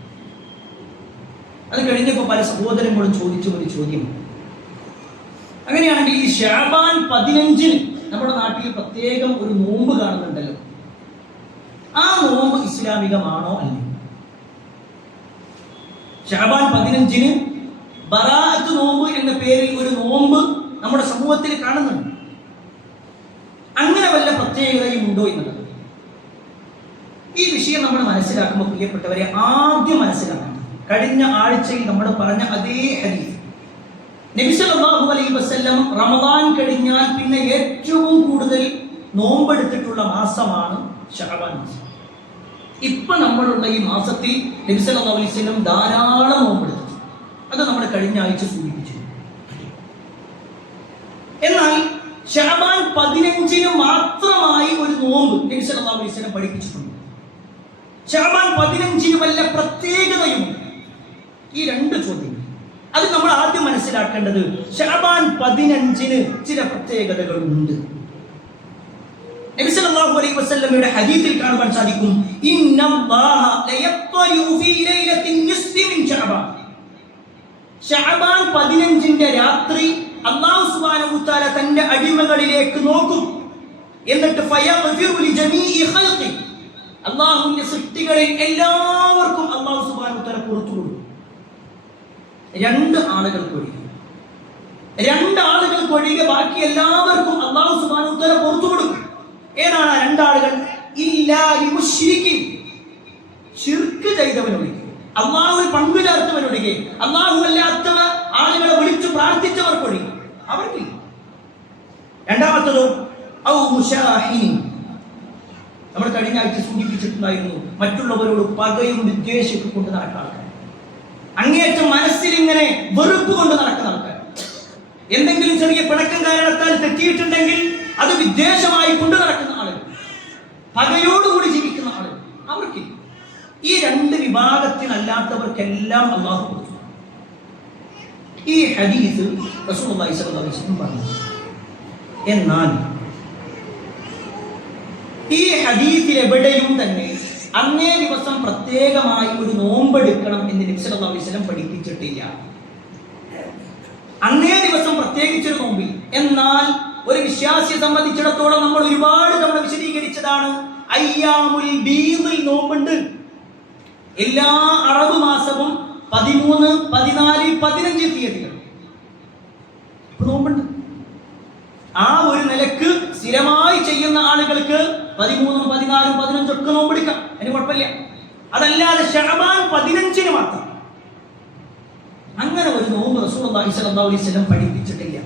അത് കഴിഞ്ഞപ്പോൾ പല സഹോദരങ്ങളും ചോദിച്ച ഒരു ചോദ്യം, അങ്ങനെയാണെങ്കിൽ ഈ ശഅബാൻ 15 നമ്മുടെ നാട്ടിൽ പ്രത്യേകം ഒരു നോമ്പ് കാണുന്നുണ്ടല്ലോ, ആ നോമ്പ് ഇസ്ലാമികമാണോ അല്ലേ? ശഅബാൻ 15 ബറാഅത്ത് നോമ്പ് എന്ന പേരിൽ ഒരു നോമ്പ് നമ്മുടെ സമൂഹത്തിൽ കാണുന്നുണ്ട്. അങ്ങനെ വല്ല പ്രത്യേകതയും ഉണ്ടോ എന്നുള്ളത് ഈ വിഷയം നമ്മൾ മനസ്സിലാക്കുമ്പോൾ പ്രിയപ്പെട്ടവരെ, ആദ്യം മനസ്സിലാക്കണം കഴിഞ്ഞ ആഴ്ചയിൽ നമ്മൾ പറഞ്ഞ അതേ ഹദീസ് നബി സല്ലല്ലാഹു അലൈഹി വസല്ലം റമദാൻ കഴിഞ്ഞാൽ പിന്നെ ഏറ്റവും കൂടുതൽ നോമ്പെടുത്തിട്ടുള്ള മാസമാണ് ശഅബാൻ മാസം. ഇപ്പൊ നമ്മളുള്ള ഈ മാസത്തിൽ നബി സല്ലല്ലാഹു അലൈഹി വസല്ലം ധാരാളം നോമ്പെടുത്തു. അത് നമ്മൾ കഴിഞ്ഞ ആഴ്ച സൂചിപ്പിച്ചു. എന്നാൽ ശഅബാൻ 15 മാത്രമായി ഒരു നോമ്പ് നബി സല്ലല്ലാഹു അലൈഹി വസല്ലം പഠിപ്പിച്ചിട്ടുണ്ട്. ശഅബാൻ 15 വല്ല പ്രത്യേകതയുമുണ്ട്? ഈ രണ്ട് ചോദ്യങ്ങൾ അത് നമ്മൾ ആദ്യം മനസ്സിലാക്കേണ്ടത്. ശഅബാൻ 15 ചില പ്രത്യേകതകളുണ്ട്. നബി സല്ലല്ലാഹു അലൈഹി വസല്ലമയുടെ ഹദീസിൽ കാണുവാൻ സാധിക്കും, ഇന്നല്ലാഹ ലയത്വലു ഫീ ലൈലത്തിൻ നിസ്ഫി മിൻ ശഅബാൻ. ശഅബാൻ 15 രാത്രി അല്ലാഹു സുബ്ഹാനഹു വ തആല തന്റെ അടിമകളിലേക്ക് നോക്കും. എന്നിട്ട് ഫയഗ്ഫിറു ലിജമീഇ ഖൽഖി, അല്ലാഹുവിന്റെ സൃഷ്ടികളിൽ എല്ലാവർക്കും അല്ലാഹു സുബ്ഹാനഹു വ തആല പുറത്തു കൊടുക്കും. രണ്ട് ആളുകൾക്കൊഴികെ ബാക്കി എല്ലാവർക്കും അല്ലാഹു സുബ്ഹാനഹു വ തആല പുറത്തു കൊടുക്കും. ഏതാണ് ആ രണ്ടാളുകൾ? ഇല്ലാ ലിമുശ്രികിൻ, ശിർക്ക് ചെയ്തവനൊഴികെ, അല്ലാഹുവിൽ പങ്കു ചേർത്തവനൊഴികെ, അല്ലാഹു അല്ലാത്തവ ആളുകളെ വിളിച്ചു പ്രാർത്ഥിച്ചവർക്കൊഴികെ അവർക്കില്ല. രണ്ടാമത്തതോ ഔ മുശാഹിൻ, നമ്മൾ കഴിഞ്ഞ ആഴ്ച സൂചിപ്പിച്ചിട്ടുണ്ടായിരുന്നു, മറ്റുള്ളവരോട് പകയും വിദ്വേഷവും കൊണ്ട് നടക്കുന്ന ആൾക്കാർ, അങ്ങേയറ്റം മനസ്സിൽ ഇങ്ങനെ വെറുപ്പ് കൊണ്ട് നടക്കുന്ന ആൾക്കാർ, എന്തെങ്കിലും ചെറിയ പിണക്കം കാരണത്താൽ തെറ്റിയിട്ടുണ്ടെങ്കിൽ അത് വിദ്വേഷമായി കൊണ്ട് നടക്കുന്ന ആളുകൾ, പകയോടുകൂടി ജീവിക്കുന്ന ആളുകൾ, അവർക്കില്ല. ഈ രണ്ട് വിഭാഗത്തിനല്ലാത്തവർക്കെല്ലാം അല്ലാഹു കൊടുത്തു. ഈ ഹദീസ് റസൂലുള്ളാഹി സ്വല്ലല്ലാഹു അലൈഹി വസല്ലം പറഞ്ഞു. എന്നാൽ ഈ ഹദീസിൽ എവിടെയും തന്നെ അന്നേ ദിവസം പ്രത്യേകമായി ഒരു നോമ്പെടുക്കണം എന്ന് നബി സല്ലല്ലാഹു അലൈഹി വസല്ലം പഠിപ്പിച്ചിട്ടില്ല. അന്നേ ദിവസം പ്രത്യേകിച്ചൊരു നോമ്പിൽ. എന്നാൽ ഒരു വിശ്വാസിയെ സംബന്ധിച്ചിടത്തോളം നമ്മൾ ഒരുപാട് തവണ വിശദീകരിച്ചതാണ്, അയ്യാമുൽ ബീദിൽ നോമ്പുണ്ട്. എല്ലാ അറബ് മാസവും 13, 14, 15 തീയതികൾ നോമ്പുണ്ട്. ആ ഒരു നിലക്ക് സ്ഥിരമായി ചെയ്യുന്ന ആളുകൾക്ക് 13, 14, 15 ഒക്കെ നോമ്പെടുക്കാം, അതിന് കുഴപ്പമില്ല. അതല്ലാതെ ശഅബാൻ 15 മാത്രം അങ്ങനെ ഒരു നോമ്പ് റസൂലുള്ളാഹി സ്വല്ലല്ലാഹു അലൈഹി വസല്ലം പഠിപ്പിച്ചിട്ടില്ല.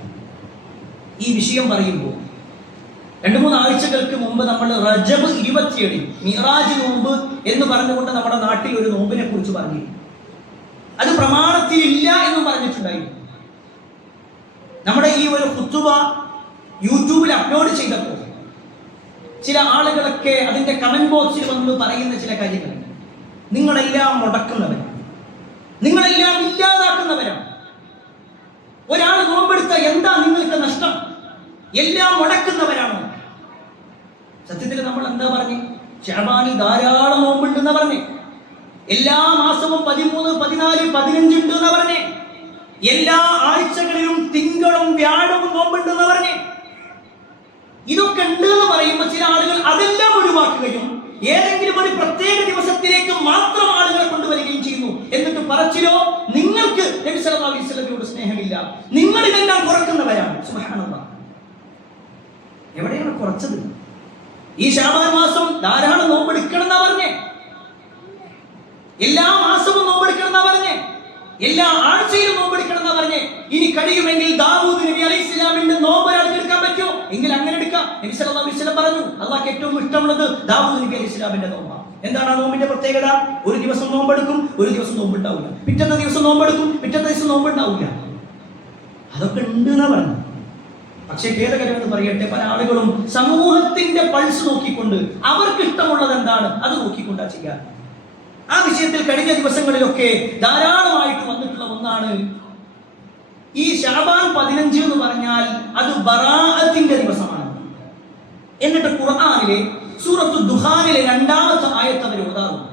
ഈ വിഷയം പറയുമ്പോൾ 2-3 ആഴ്ചകൾക്ക് മുമ്പ് നമ്മൾ റജബ് 27 മിഅ്റാജ് നോമ്പ് എന്ന് പറഞ്ഞുകൊണ്ട് നമ്മുടെ നാട്ടിൽ ഒരു നോമ്പിനെ കുറിച്ച് പറഞ്ഞു. അത് പ്രമാണത്തിലില്ല എന്നും പറഞ്ഞിട്ടുണ്ടായിരുന്നു. നമ്മുടെ ഈ ഒരു ഖുതുബ യൂട്യൂബിൽ അപ്ലോഡ് ചെയ്തപ്പോൾ ചില ആളുകളൊക്കെ അതിന്റെ കമന്റ് ബോക്സിൽ വന്ന് പറയുന്ന ചില കാര്യങ്ങളുണ്ട്. നിങ്ങളെല്ലാം മുടക്കുന്നവരാണ്, നിങ്ങളെല്ലാം ഇല്ലാതാക്കുന്നവരാണ്. ഒരാൾ നോമ്പെടുത്ത എന്താ നിങ്ങൾക്ക് നഷ്ടം? എല്ലാം മുടക്കുന്നവരാണ്. സത്യത്തിൽ നമ്മൾ എന്താ പറഞ്ഞു? ശഅബാനിൽ ധാരാളം നോമ്പുണ്ടെന്ന് പറഞ്ഞേ. എല്ലാ മാസവും 13, 14, 15 ഉണ്ട് എന്ന് പറഞ്ഞേ. എല്ലാ ആഴ്ചകളിലും തിങ്കളും വ്യാഴവും നോമ്പുണ്ടെന്ന് പറഞ്ഞേ. ഇതൊക്കെ ഉണ്ട് എന്ന് പറയുമ്പോൾ ചില ആളുകൾ അതെല്ലാം ഒഴിവാക്കുകയും ഏതെങ്കിലും ഒരു പ്രത്യേക ദിവസത്തിലേക്ക് മാത്രം ആളുകളെ കൊണ്ടുവരികയും ചെയ്യുന്നു. എന്നിട്ട് പറച്ചിലോ, നിങ്ങൾക്ക് നബി സല്ലല്ലാഹു അലൈഹി വസല്ലമയോട് സ്നേഹമില്ല, നിങ്ങൾ ഇതെല്ലാം കുറക്കുന്നവരാണ്. സുബ്ഹാനല്ലാഹ്, എവിടെയാണ് കുറച്ചത്? ഈ ശഅബാൻ മാസം ധാരാളം നോമ്പെടുക്കണം എന്നാ പറഞ്ഞേ. എല്ലാ മാസവും നോമ്പെടുക്കണം എന്നാ പറഞ്ഞേ. എല്ലാ ആഴ്ചയിലും നോമ്പെടുക്കണം എന്നാ പറഞ്ഞേ. ഇനി കഴിയുമെങ്കിൽ ദാവൂദ് നബി അലൈഹി സ്വലാമിന്റെ നോമ്പ് ഒരാൾക്ക് എടുക്കാൻ പറ്റുമോ? എങ്കിൽ അങ്ങനെ എടുക്കാം. നബി സല്ലല്ലാഹു അലൈഹി വസല്ലം പറഞ്ഞു, അള്ളാഹ്ക്ക് ഏറ്റവും ഇഷ്ടമുള്ളത് ദാവൂദ് നബി അലൈഹി സ്വലാമിന്റെ നോമ്പാണ്. എന്താണ് ആ നോമ്പിന്റെ പ്രത്യേകത? ഒരു ദിവസം നോമ്പെടുക്കും, ഒരു ദിവസം നോമ്പുണ്ടാവില്ല. പിറ്റത്തെ ദിവസം നോമ്പെടുക്കും, പിറ്റത്തെ ദിവസം നോമ്പുണ്ടാവില്ല. അതൊക്കെ ഉണ്ട് എന്നാ പറഞ്ഞു. പക്ഷേ ഖേദകരമെന്ന് പറയട്ടെ, പല ആളുകളും സമൂഹത്തിന്റെ പൾസ് നോക്കിക്കൊണ്ട് അവർക്ക് ഇഷ്ടമുള്ളത് എന്താണ് അത് നോക്കിക്കൊണ്ടാ ചെയ്യാറ്. ആ വിഷയത്തിൽ കഴിഞ്ഞ ദിവസങ്ങളിലൊക്കെ ധാരാളമായിട്ട് വന്നിട്ടുള്ള ഒന്നാണ് ഈ ശഅബാൻ 15 എന്ന് പറഞ്ഞാൽ അത് ബറാഅത്തിന്റെ ദിവസമാണ്. എന്നിട്ട് ഖുർആനിലെ സൂറത്തു ദുഖാനിലെ 2-ാമത്തെ ആയത്ത് അവർ ഓതാറുണ്ട്.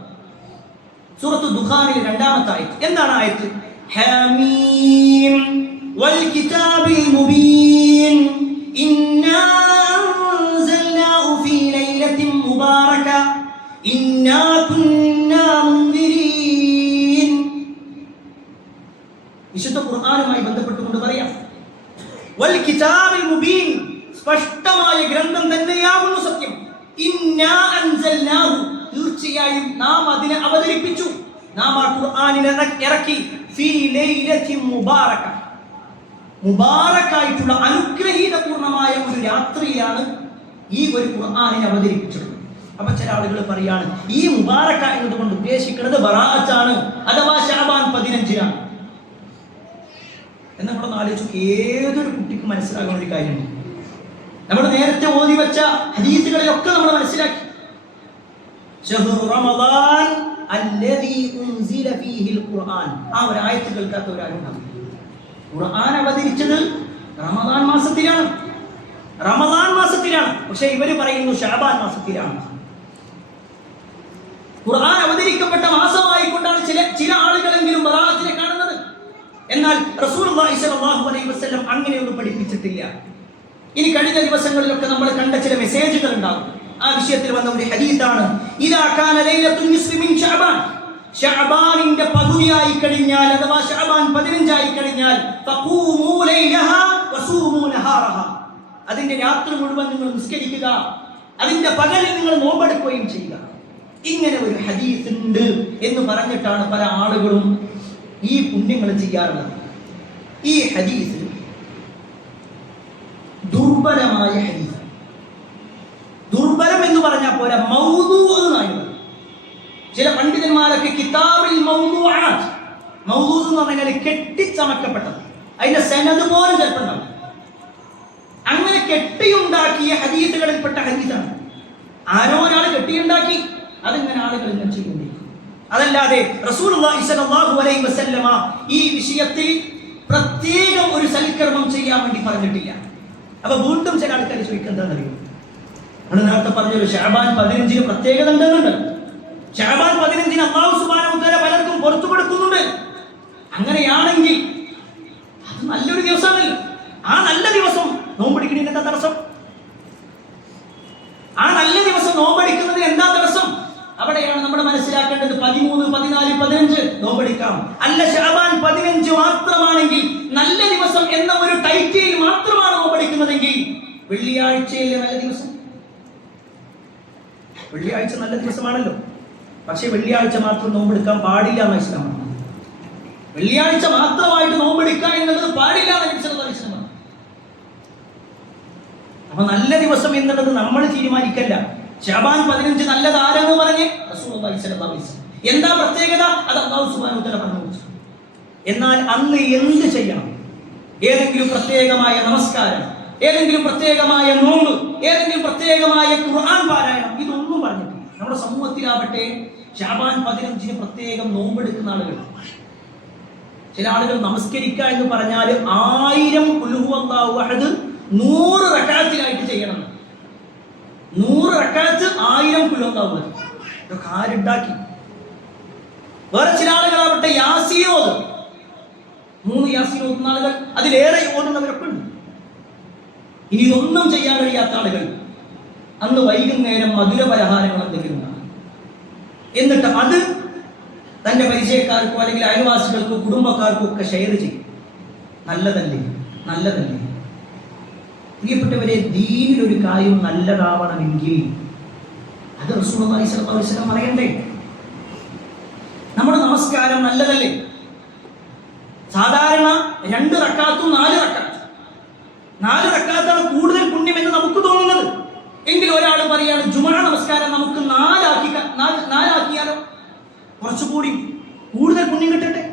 സൂറത്തു ദുഖാനിലെ 2-ാമത്തെ ആയത്ത് എന്താണ് ആയത്ത്? ഹമീം വൽ കിതാബിൽ മുബീൻ ഇന്നാ അൻസൽനാഹു ഫീ ലൈലത്തിൻ മുബാറക ഇന്നാ കുന്നാ മുൻദിരീൻ. വിശുദ്ധ ഖുർആനുമായി ബന്ധപ്പെട്ടുകൊണ്ട് പറയാം, വൽ കിതാബിൽ മുബീൻ, സ്പഷ്ടമായ ഗ്രന്ഥം തന്നെയാകുന്നു സത്യം. ഇന്നാ അൻസൽനാഹു, തീർച്ചയായും നാം അതിനെ അവതരിപ്പിച്ചു, നാം ആ ഖുർആനിനെ ഇറക്കി. ഫീ ലൈലത്തിൻ മുബാറക, മുബാറക്കായിട്ടുള്ള അനുഗ്രഹീതപൂർണമായ ഒരു രാത്രിയിലാണ് ഈ ഒരു ഖുർആനിനെ അവതരിപ്പിച്ചത്. അപ്പൊ ചില ആളുകൾ പറയാണ് ഈ മുബാറക്ക എന്നതുകൊണ്ട് ഉദ്ദേശിക്കുന്നത് ബറാഅത്താണ്, അഥവാ ശഅബാൻ 15-നാണ് എന്ന് നമ്മളൊന്ന് ആലോചിച്ചു. ഏതൊരു കുട്ടിക്ക് മനസ്സിലാകുന്ന ഒരു കാര്യമാണ്. നമ്മൾ നേരത്തെ ഓതി വെച്ച ഹദീസുകളിലൊക്കെ നമ്മൾ മനസ്സിലാക്കി. ശഹ്റു റമദാൻ അല്ലദീ ഉൻസില ഫീഹിൽ ഖുർആൻ. ആ ഒരു ആയത്ത് കേൾക്കാത്ത ഒരാളുണ്ടാവും. ഖുർആൻ അവതരിച്ചത് റമദാൻ മാസത്തിലാണ്. പക്ഷെ ഇവര് പറയുന്നു ശഅബാൻ മാസത്തിലാണ്. ഖുർആൻ അവതരിക്കപ്പെട്ട മാസമായിക്കൊണ്ടാണ് ചില ആളുകളെങ്കിലും ബറാഅത്തിനെ കാണുന്നത്. എന്നാൽ റസൂലുള്ളാഹി സ്വല്ലല്ലാഹു അലൈഹി വസല്ലം അങ്ങനെയൊന്നും പഠിപ്പിച്ചിട്ടില്ല. ഇനി കഴിഞ്ഞ ദിവസങ്ങളിലൊക്കെ നമ്മൾ കണ്ട ചില മെസ്സേജുകൾ ഉണ്ടാകും. ആ വിഷയത്തിൽ വന്ന ഒരു ഹദീസാണ് ഇദാ കാന ലൈലത്തുൽ നിസ്ഫി മിൻ ശഅബാൻ. ശഅബാനിന്റെ പകുതിയായി കഴിഞ്ഞാൽ അഥവാ ശഅബാൻ 15 ആയി കഴിഞ്ഞാൽ ഫഖൂമൂ ലൈലഹാ വസൂമൂ നഹാറഹാ. അതിന്റെ രാത്രി മുഴുവൻ നിങ്ങൾ നിസ്കരിക്കുക, അതിന്റെ പകലിൽ നിങ്ങൾ നോമ്പെടുക്കുകയും ചെയ്യുക. ഇങ്ങനെ ഒരു ഹദീസ് ഉണ്ട് എന്ന് പറഞ്ഞിട്ടാണ് പല ആളുകളും ഈ പുണ്യങ്ങൾ ചെയ്യാറുള്ളത്. ഈ ഹദീസ് ദുർബലമായ ഹദീസ്. ദുർബലം എന്ന് പറഞ്ഞാൽ പോരാ, മൗദൂ എന്നായി. ചില പണ്ഡിതന്മാരൊക്കെ കിതാബിൽ മൗദൂആത്ത്, മൗദൂ എന്ന് പറഞ്ഞാൽ കെട്ടിച്ചമക്കപ്പെട്ടത്, അതിന്റെ സനദ് പോലും ചിലപ്പോൾ അങ്ങനെ കെട്ടിയുണ്ടാക്കിയ ഹദീസുകളിൽപ്പെട്ട ഹദീസാണ്. ആരോ ഒരാൾ കെട്ടിയുണ്ടാക്കി, അതിങ്ങനെ ആളുകൾ ഇങ്ങനെ ചെയ്യുന്നില്ല. അതല്ലാതെ റസൂലുള്ളാഹി സ്വല്ലല്ലാഹു അലൈഹി വസല്ലമ ഈ വിഷയത്തിൽ പ്രത്യേകം ഒരു സൽക്കർമ്മം ചെയ്യാൻ വേണ്ടി പറഞ്ഞിട്ടില്ല. അപ്പൊ വീണ്ടും ചില ആൾക്കാർ ചോദിക്കുന്നത് അറിയും, നമ്മൾ നേരത്തെ പറഞ്ഞൊരു ശഅബാൻ 15 പ്രത്യേകത ഉണ്ടെന്നുണ്ട്. ശഅബാൻ 15 അല്ലാഹു സുബ്ഹാനഹു വ തആല പലർക്കും പുറത്തു കൊടുക്കുന്നുണ്ട്. അങ്ങനെയാണെങ്കിൽ അത് നല്ലൊരു ദിവസമാണല്ലോ. ആ നല്ല ദിവസം നോമ്പെടുക്കുന്നതിന് എന്താ തടസ്സം? ആ നല്ല ദിവസം നോമ്പെടുക്കുന്നതിന് എന്താ തടസ്സം? അവിടെയാണ് നമ്മൾ മനസ്സിലാക്കേണ്ടത്. 13, 14, 15 നോമ്പെടുക്കാം. അല്ല, ശഅബാൻ 15 മാത്രമാണെങ്കിൽ, നല്ല ദിവസം എന്ന ഒരു ടൈറ്റിൽ മാത്രമാണ് നോമ്പെടുക്കുന്നതെങ്കിൽ, വെള്ളിയാഴ്ചയിലെ നല്ല ദിവസം, വെള്ളിയാഴ്ച നല്ല ദിവസമാണല്ലോ, പക്ഷെ വെള്ളിയാഴ്ച മാത്രം നോമ്പെടുക്കാൻ പാടില്ല എന്ന് ഇസ്ലാമാണ്. വെള്ളിയാഴ്ച മാത്രമായിട്ട് നോമ്പെടുക്കുക എന്നുള്ളത് പാടില്ല എന്ന് ഇസ്ലാമാണ്. അപ്പൊ നല്ല ദിവസം എന്നുള്ളത് നമ്മൾ തീരുമാനിക്കല്ല. ശഅബാൻ 15 നല്ലതാരെന്ന് പറഞ്ഞ് റസൂലുള്ളാഹി സ്വല്ലല്ലാഹു അലൈഹി വസല്ലം. എന്താ പ്രത്യേകത? അത് അല്ലാഹു സുബ്ഹാനഹു വ തആല പറഞ്ഞു. എന്നാൽ അന്ന് എന്ത് ചെയ്യണം? ഏതെങ്കിലും പ്രത്യേകമായ നമസ്കാരം, ഏതെങ്കിലും പ്രത്യേകമായ നോമ്പ്, ഏതെങ്കിലും പ്രത്യേകമായ ഖുർആൻ പാരായണം, ഇതൊന്നും പറഞ്ഞിട്ടില്ല. നമ്മുടെ സമൂഹത്തിലാവട്ടെ ശഅബാൻ 15 പ്രത്യേകം നോമ്പെടുക്കുന്ന ആളുകൾ. ചില ആളുകൾ നമസ്കരിക്കുക എന്ന് പറഞ്ഞാൽ 1000 ഖുൽ ഹുവല്ലാഹു അഹദ് 100 റക്അത്തിലായിട്ട് ചെയ്യണം. 100 റക്അത്ത് 1000 ഖുൽ ഹുവല്ലാഹു അഹദ്. ഇതൊക്കെ ആരുണ്ടാക്കി? വേറെ ചില ആളുകളാവട്ടെ യാസീൻ ഓതും. 3 യാസീൻ ഓതുന്ന ആളുകൾ, അതിലേറെ ഓതുന്നവരൊക്കെ ഉണ്ട്. ഇനി ഇതൊന്നും ചെയ്യാൻ കഴിയാത്ത ആളുകൾ അന്ന് വൈകുന്നേരം മധുര പലഹാരങ്ങൾ എന്തെങ്കിലും ഉണ്ടാകും. എന്നിട്ട് അത് തന്റെ പരിചയക്കാർക്കോ അല്ലെങ്കിൽ അയൽവാസികൾക്കോ കുടുംബക്കാർക്കോ ഒക്കെ ഷെയർ ചെയ്യും. നല്ലതല്ലേ? നല്ലതല്ലേ? പ്രിയപ്പെട്ടവരെ, ദീനിലൊരു കാര്യം നല്ലതാവണമെങ്കിൽ അത് റസൂലുള്ളാഹി സ്വല്ലല്ലാഹു അലൈഹി വസല്ലം പറയണ്ടേ? നമ്മുടെ നമസ്കാരം നല്ലതല്ലേ? സാധാരണ 2 റക്അത്തും 4 റക്അത്ത്, 4 റക്അത്താണ് കൂടുതൽ പുണ്യം എന്ന് നമുക്ക് തോന്നുന്നത്. എങ്കിൽ ഒരാൾ പറയാണ് ജുമുഅ നമസ്കാരം നമുക്ക് 4 ആക്കിയാലോ, കുറച്ചുകൂടി കൂടുതൽ പുണ്യം കിട്ടട്ടെ.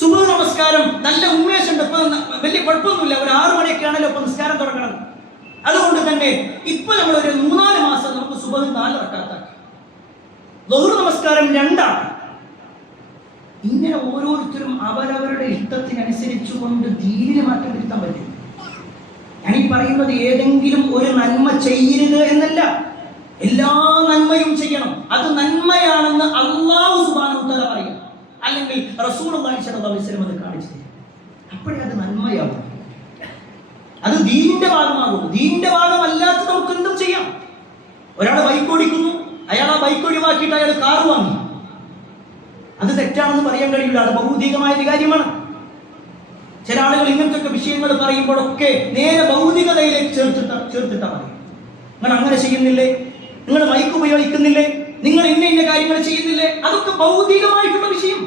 സുബഹ് നമസ്കാരം നല്ല ഉന്മേഷമുണ്ട്, ഇപ്പൊ വലിയ കുഴപ്പമൊന്നുമില്ല, ഒരു 6 മണിയൊക്കെ ആണല്ലോ ഇപ്പൊ നിസ്കാരം തുടങ്ങണം. അതുകൊണ്ട് തന്നെ ഇപ്പൊ നമ്മൾ ഒരു 3-4 മാസം നമുക്ക് സുബഹ് 4 റക്അത്താക്കി, ളുഹർ നമസ്കാരം 2 ആക്കി. ഇങ്ങനെ ഓരോരുത്തരും അവരവരുടെ ഇഷ്ടത്തിനനുസരിച്ചു കൊണ്ട് ദീനിനെ മാറ്റം വരുത്താൻ പറ്റും. ഞാനീ പറയുന്നത് ഏതെങ്കിലും ഒരു നന്മ ചെയ്യരുത് എന്നല്ല, എല്ലാ നന്മയും ചെയ്യണം. അത് നന്മയാണെന്ന് അല്ലാഹു സുബ്ഹാനഹു വ തആല പറയും, അല്ലെങ്കിൽ റസൂലുള്ളാഹി സ്വല്ലല്ലാഹു അലൈഹി വസല്ലം അത് കാണിച്ചു തരും. അപ്പോഴേ അത് നന്മയാവും, അത് ദീനിന്റെ ഭാഗമാകും. ദീനിന്റെ ഭാഗമല്ലാത്ത നമുക്ക് എന്തും ചെയ്യാം. ഒരാൾ ബൈക്ക് ഓടിക്കുന്നു, അയാൾ ആ ബൈക്ക് ഒഴിവാക്കിയിട്ട് അയാൾ കാർ വാങ്ങി, അത് തെറ്റാണെന്ന് പറയാൻ കഴിയില്ല, അത് ഭൗതികമായ ഒരു കാര്യമാണ്. ചില ആളുകൾ ഇങ്ങനത്തെ വിഷയങ്ങൾ പറയുമ്പോഴൊക്കെ നേരെ ഭൗതികതയിലേക്ക് ചേർത്തിട്ടാ പറയും. നിങ്ങൾ അങ്ങനെ ചെയ്യുന്നില്ലേ, നിങ്ങൾ മൈക്ക് ഉപയോഗിക്കുന്നില്ലേ, നിങ്ങൾ ഇന്ന കാര്യങ്ങൾ ചെയ്യുന്നില്ലേ, അതൊക്കെ ഭൗതികമായിട്ടുള്ള വിഷയം.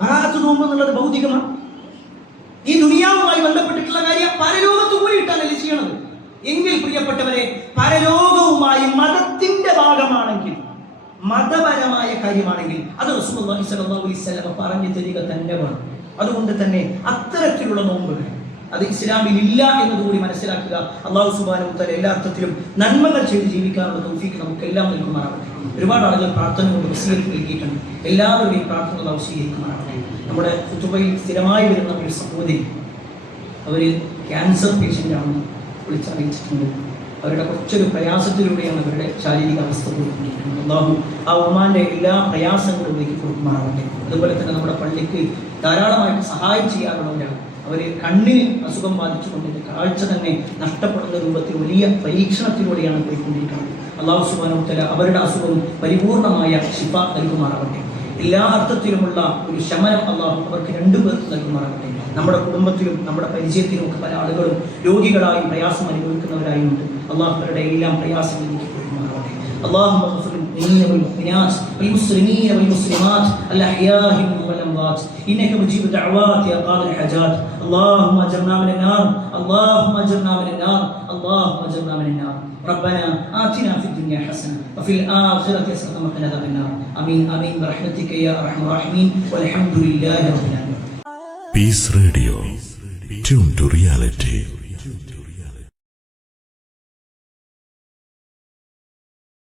ബറാഅത്ത് നോമ്പ് എന്നുള്ളത് ഭൗതികമാണ്. ഇസ്ലാമുമായി ബന്ധപ്പെട്ടിട്ടുള്ള കാര്യം പരലോകത്ത് കൂടി ഇട്ടാണല്ലേ ചെയ്യണത്. എങ്കിൽ പ്രിയപ്പെട്ടവരെ, പരലോകവുമായി മതത്തിന്റെ ഭാഗമാണെങ്കിൽ, മതപരമായ കാര്യമാണെങ്കിൽ അത് റസൂലുള്ളാഹി സ്വല്ലല്ലാഹു അലൈഹി വസല്ലം പറഞ്ഞു തരിക തന്നെ വേണം. അതുകൊണ്ട് തന്നെ അത്തരത്തിലുള്ള നോമ്പുകൾ അത് ഇസ്ലാമിൽ ഇല്ല എന്നതുകൂടി മനസ്സിലാക്കുക. അല്ലാഹു സുബ്ഹാനഹു വ തആല എല്ലാ അർത്ഥത്തിലും നന്മകൾ ചെയ്ത് ജീവിക്കാനുള്ള തൗഫീഖ് നമുക്കെല്ലാം നൽകുമാറാവട്ടെ. ഒരുപാട് ആളുകൾ പ്രാർത്ഥന കൊണ്ട് വസിയത്ത് നൽകിയിട്ടുണ്ട്. എല്ലാവരുടെയും പ്രാർത്ഥന അല്ലാഹു സ്വീകരിക്കുമാറാവട്ടെ. നമ്മുടെ ഖുതുബയിൽ സ്ഥിരമായി വരുന്ന ഒരു സഹോദരി, അവർ ക്യാൻസർ പേഷ്യൻ്റാണെന്ന് വിളിച്ചറിയിച്ചിട്ടുണ്ട്. അവരുടെ കുറച്ചൊരു പ്രയാസത്തിലൂടെയാണ് അവരുടെ ശാരീരിക അവസ്ഥ പോയിക്കൊണ്ടിരിക്കുന്നത്. അല്ലാഹു ആ ഉമ്മാന്റെ എല്ലാ പ്രയാസങ്ങളും നീക്കി കൊടുക്കുമാറാവട്ടെ. അതുപോലെ തന്നെ നമ്മുടെ പള്ളിക്ക് ധാരാളമായിട്ട് സഹായം ചെയ്യാനുള്ളവരാണ്. അവർ കണ്ണിന് അസുഖം ബാധിച്ചുകൊണ്ടിരുന്ന കാഴ്ച തന്നെ നഷ്ടപ്പെടുന്ന രൂപത്തിൽ വലിയ പരീക്ഷണത്തിലൂടെയാണ് പോയിക്കൊണ്ടിരിക്കുന്നത്. അല്ലാഹു സുബ്ഹാനഹു വ തആല അവരുടെ അസുഖം പരിപൂർണമായ ശിഫ നൽകുമാറാവട്ടെ. എല്ലാ അർത്ഥത്തിലുമുള്ള ഒരു ശമനം അല്ലാഹു അവർക്ക് രണ്ടുപേർക്ക് നൽകുമാറാവട്ടെ. നമ്മുടെ കുടുംബത്തിലും നമ്മുടെ പരിചയത്തിലും ഒക്കെ പല ആളുകളും രോഗികളായും പ്രയാസം അനുഭവിക്കുന്നവരായുണ്ട്. അല്ലാഹു അവരുടെ എല്ലാം പ്രയാസങ്ങൾ നീക്കി കൊടുക്കുമാറാവട്ടെ. اللهم اغفر للمؤمنين والمؤمنات والمسلمين والمسلمات الأحياء منهم والأموات إنك مجيب الدعوات يا قاضي الحاجات. اللهم أجرنا من النار، اللهم أجرنا من النار، اللهم أجرنا من النار. ربنا آتنا في الدنيا حسنة وفي الآخرة حسنة وقنا عذاب النار. آمين آمين برحمتك يا أرحم الراحمين والحمد لله رب العالمين. Peace Radio, tuned to reality.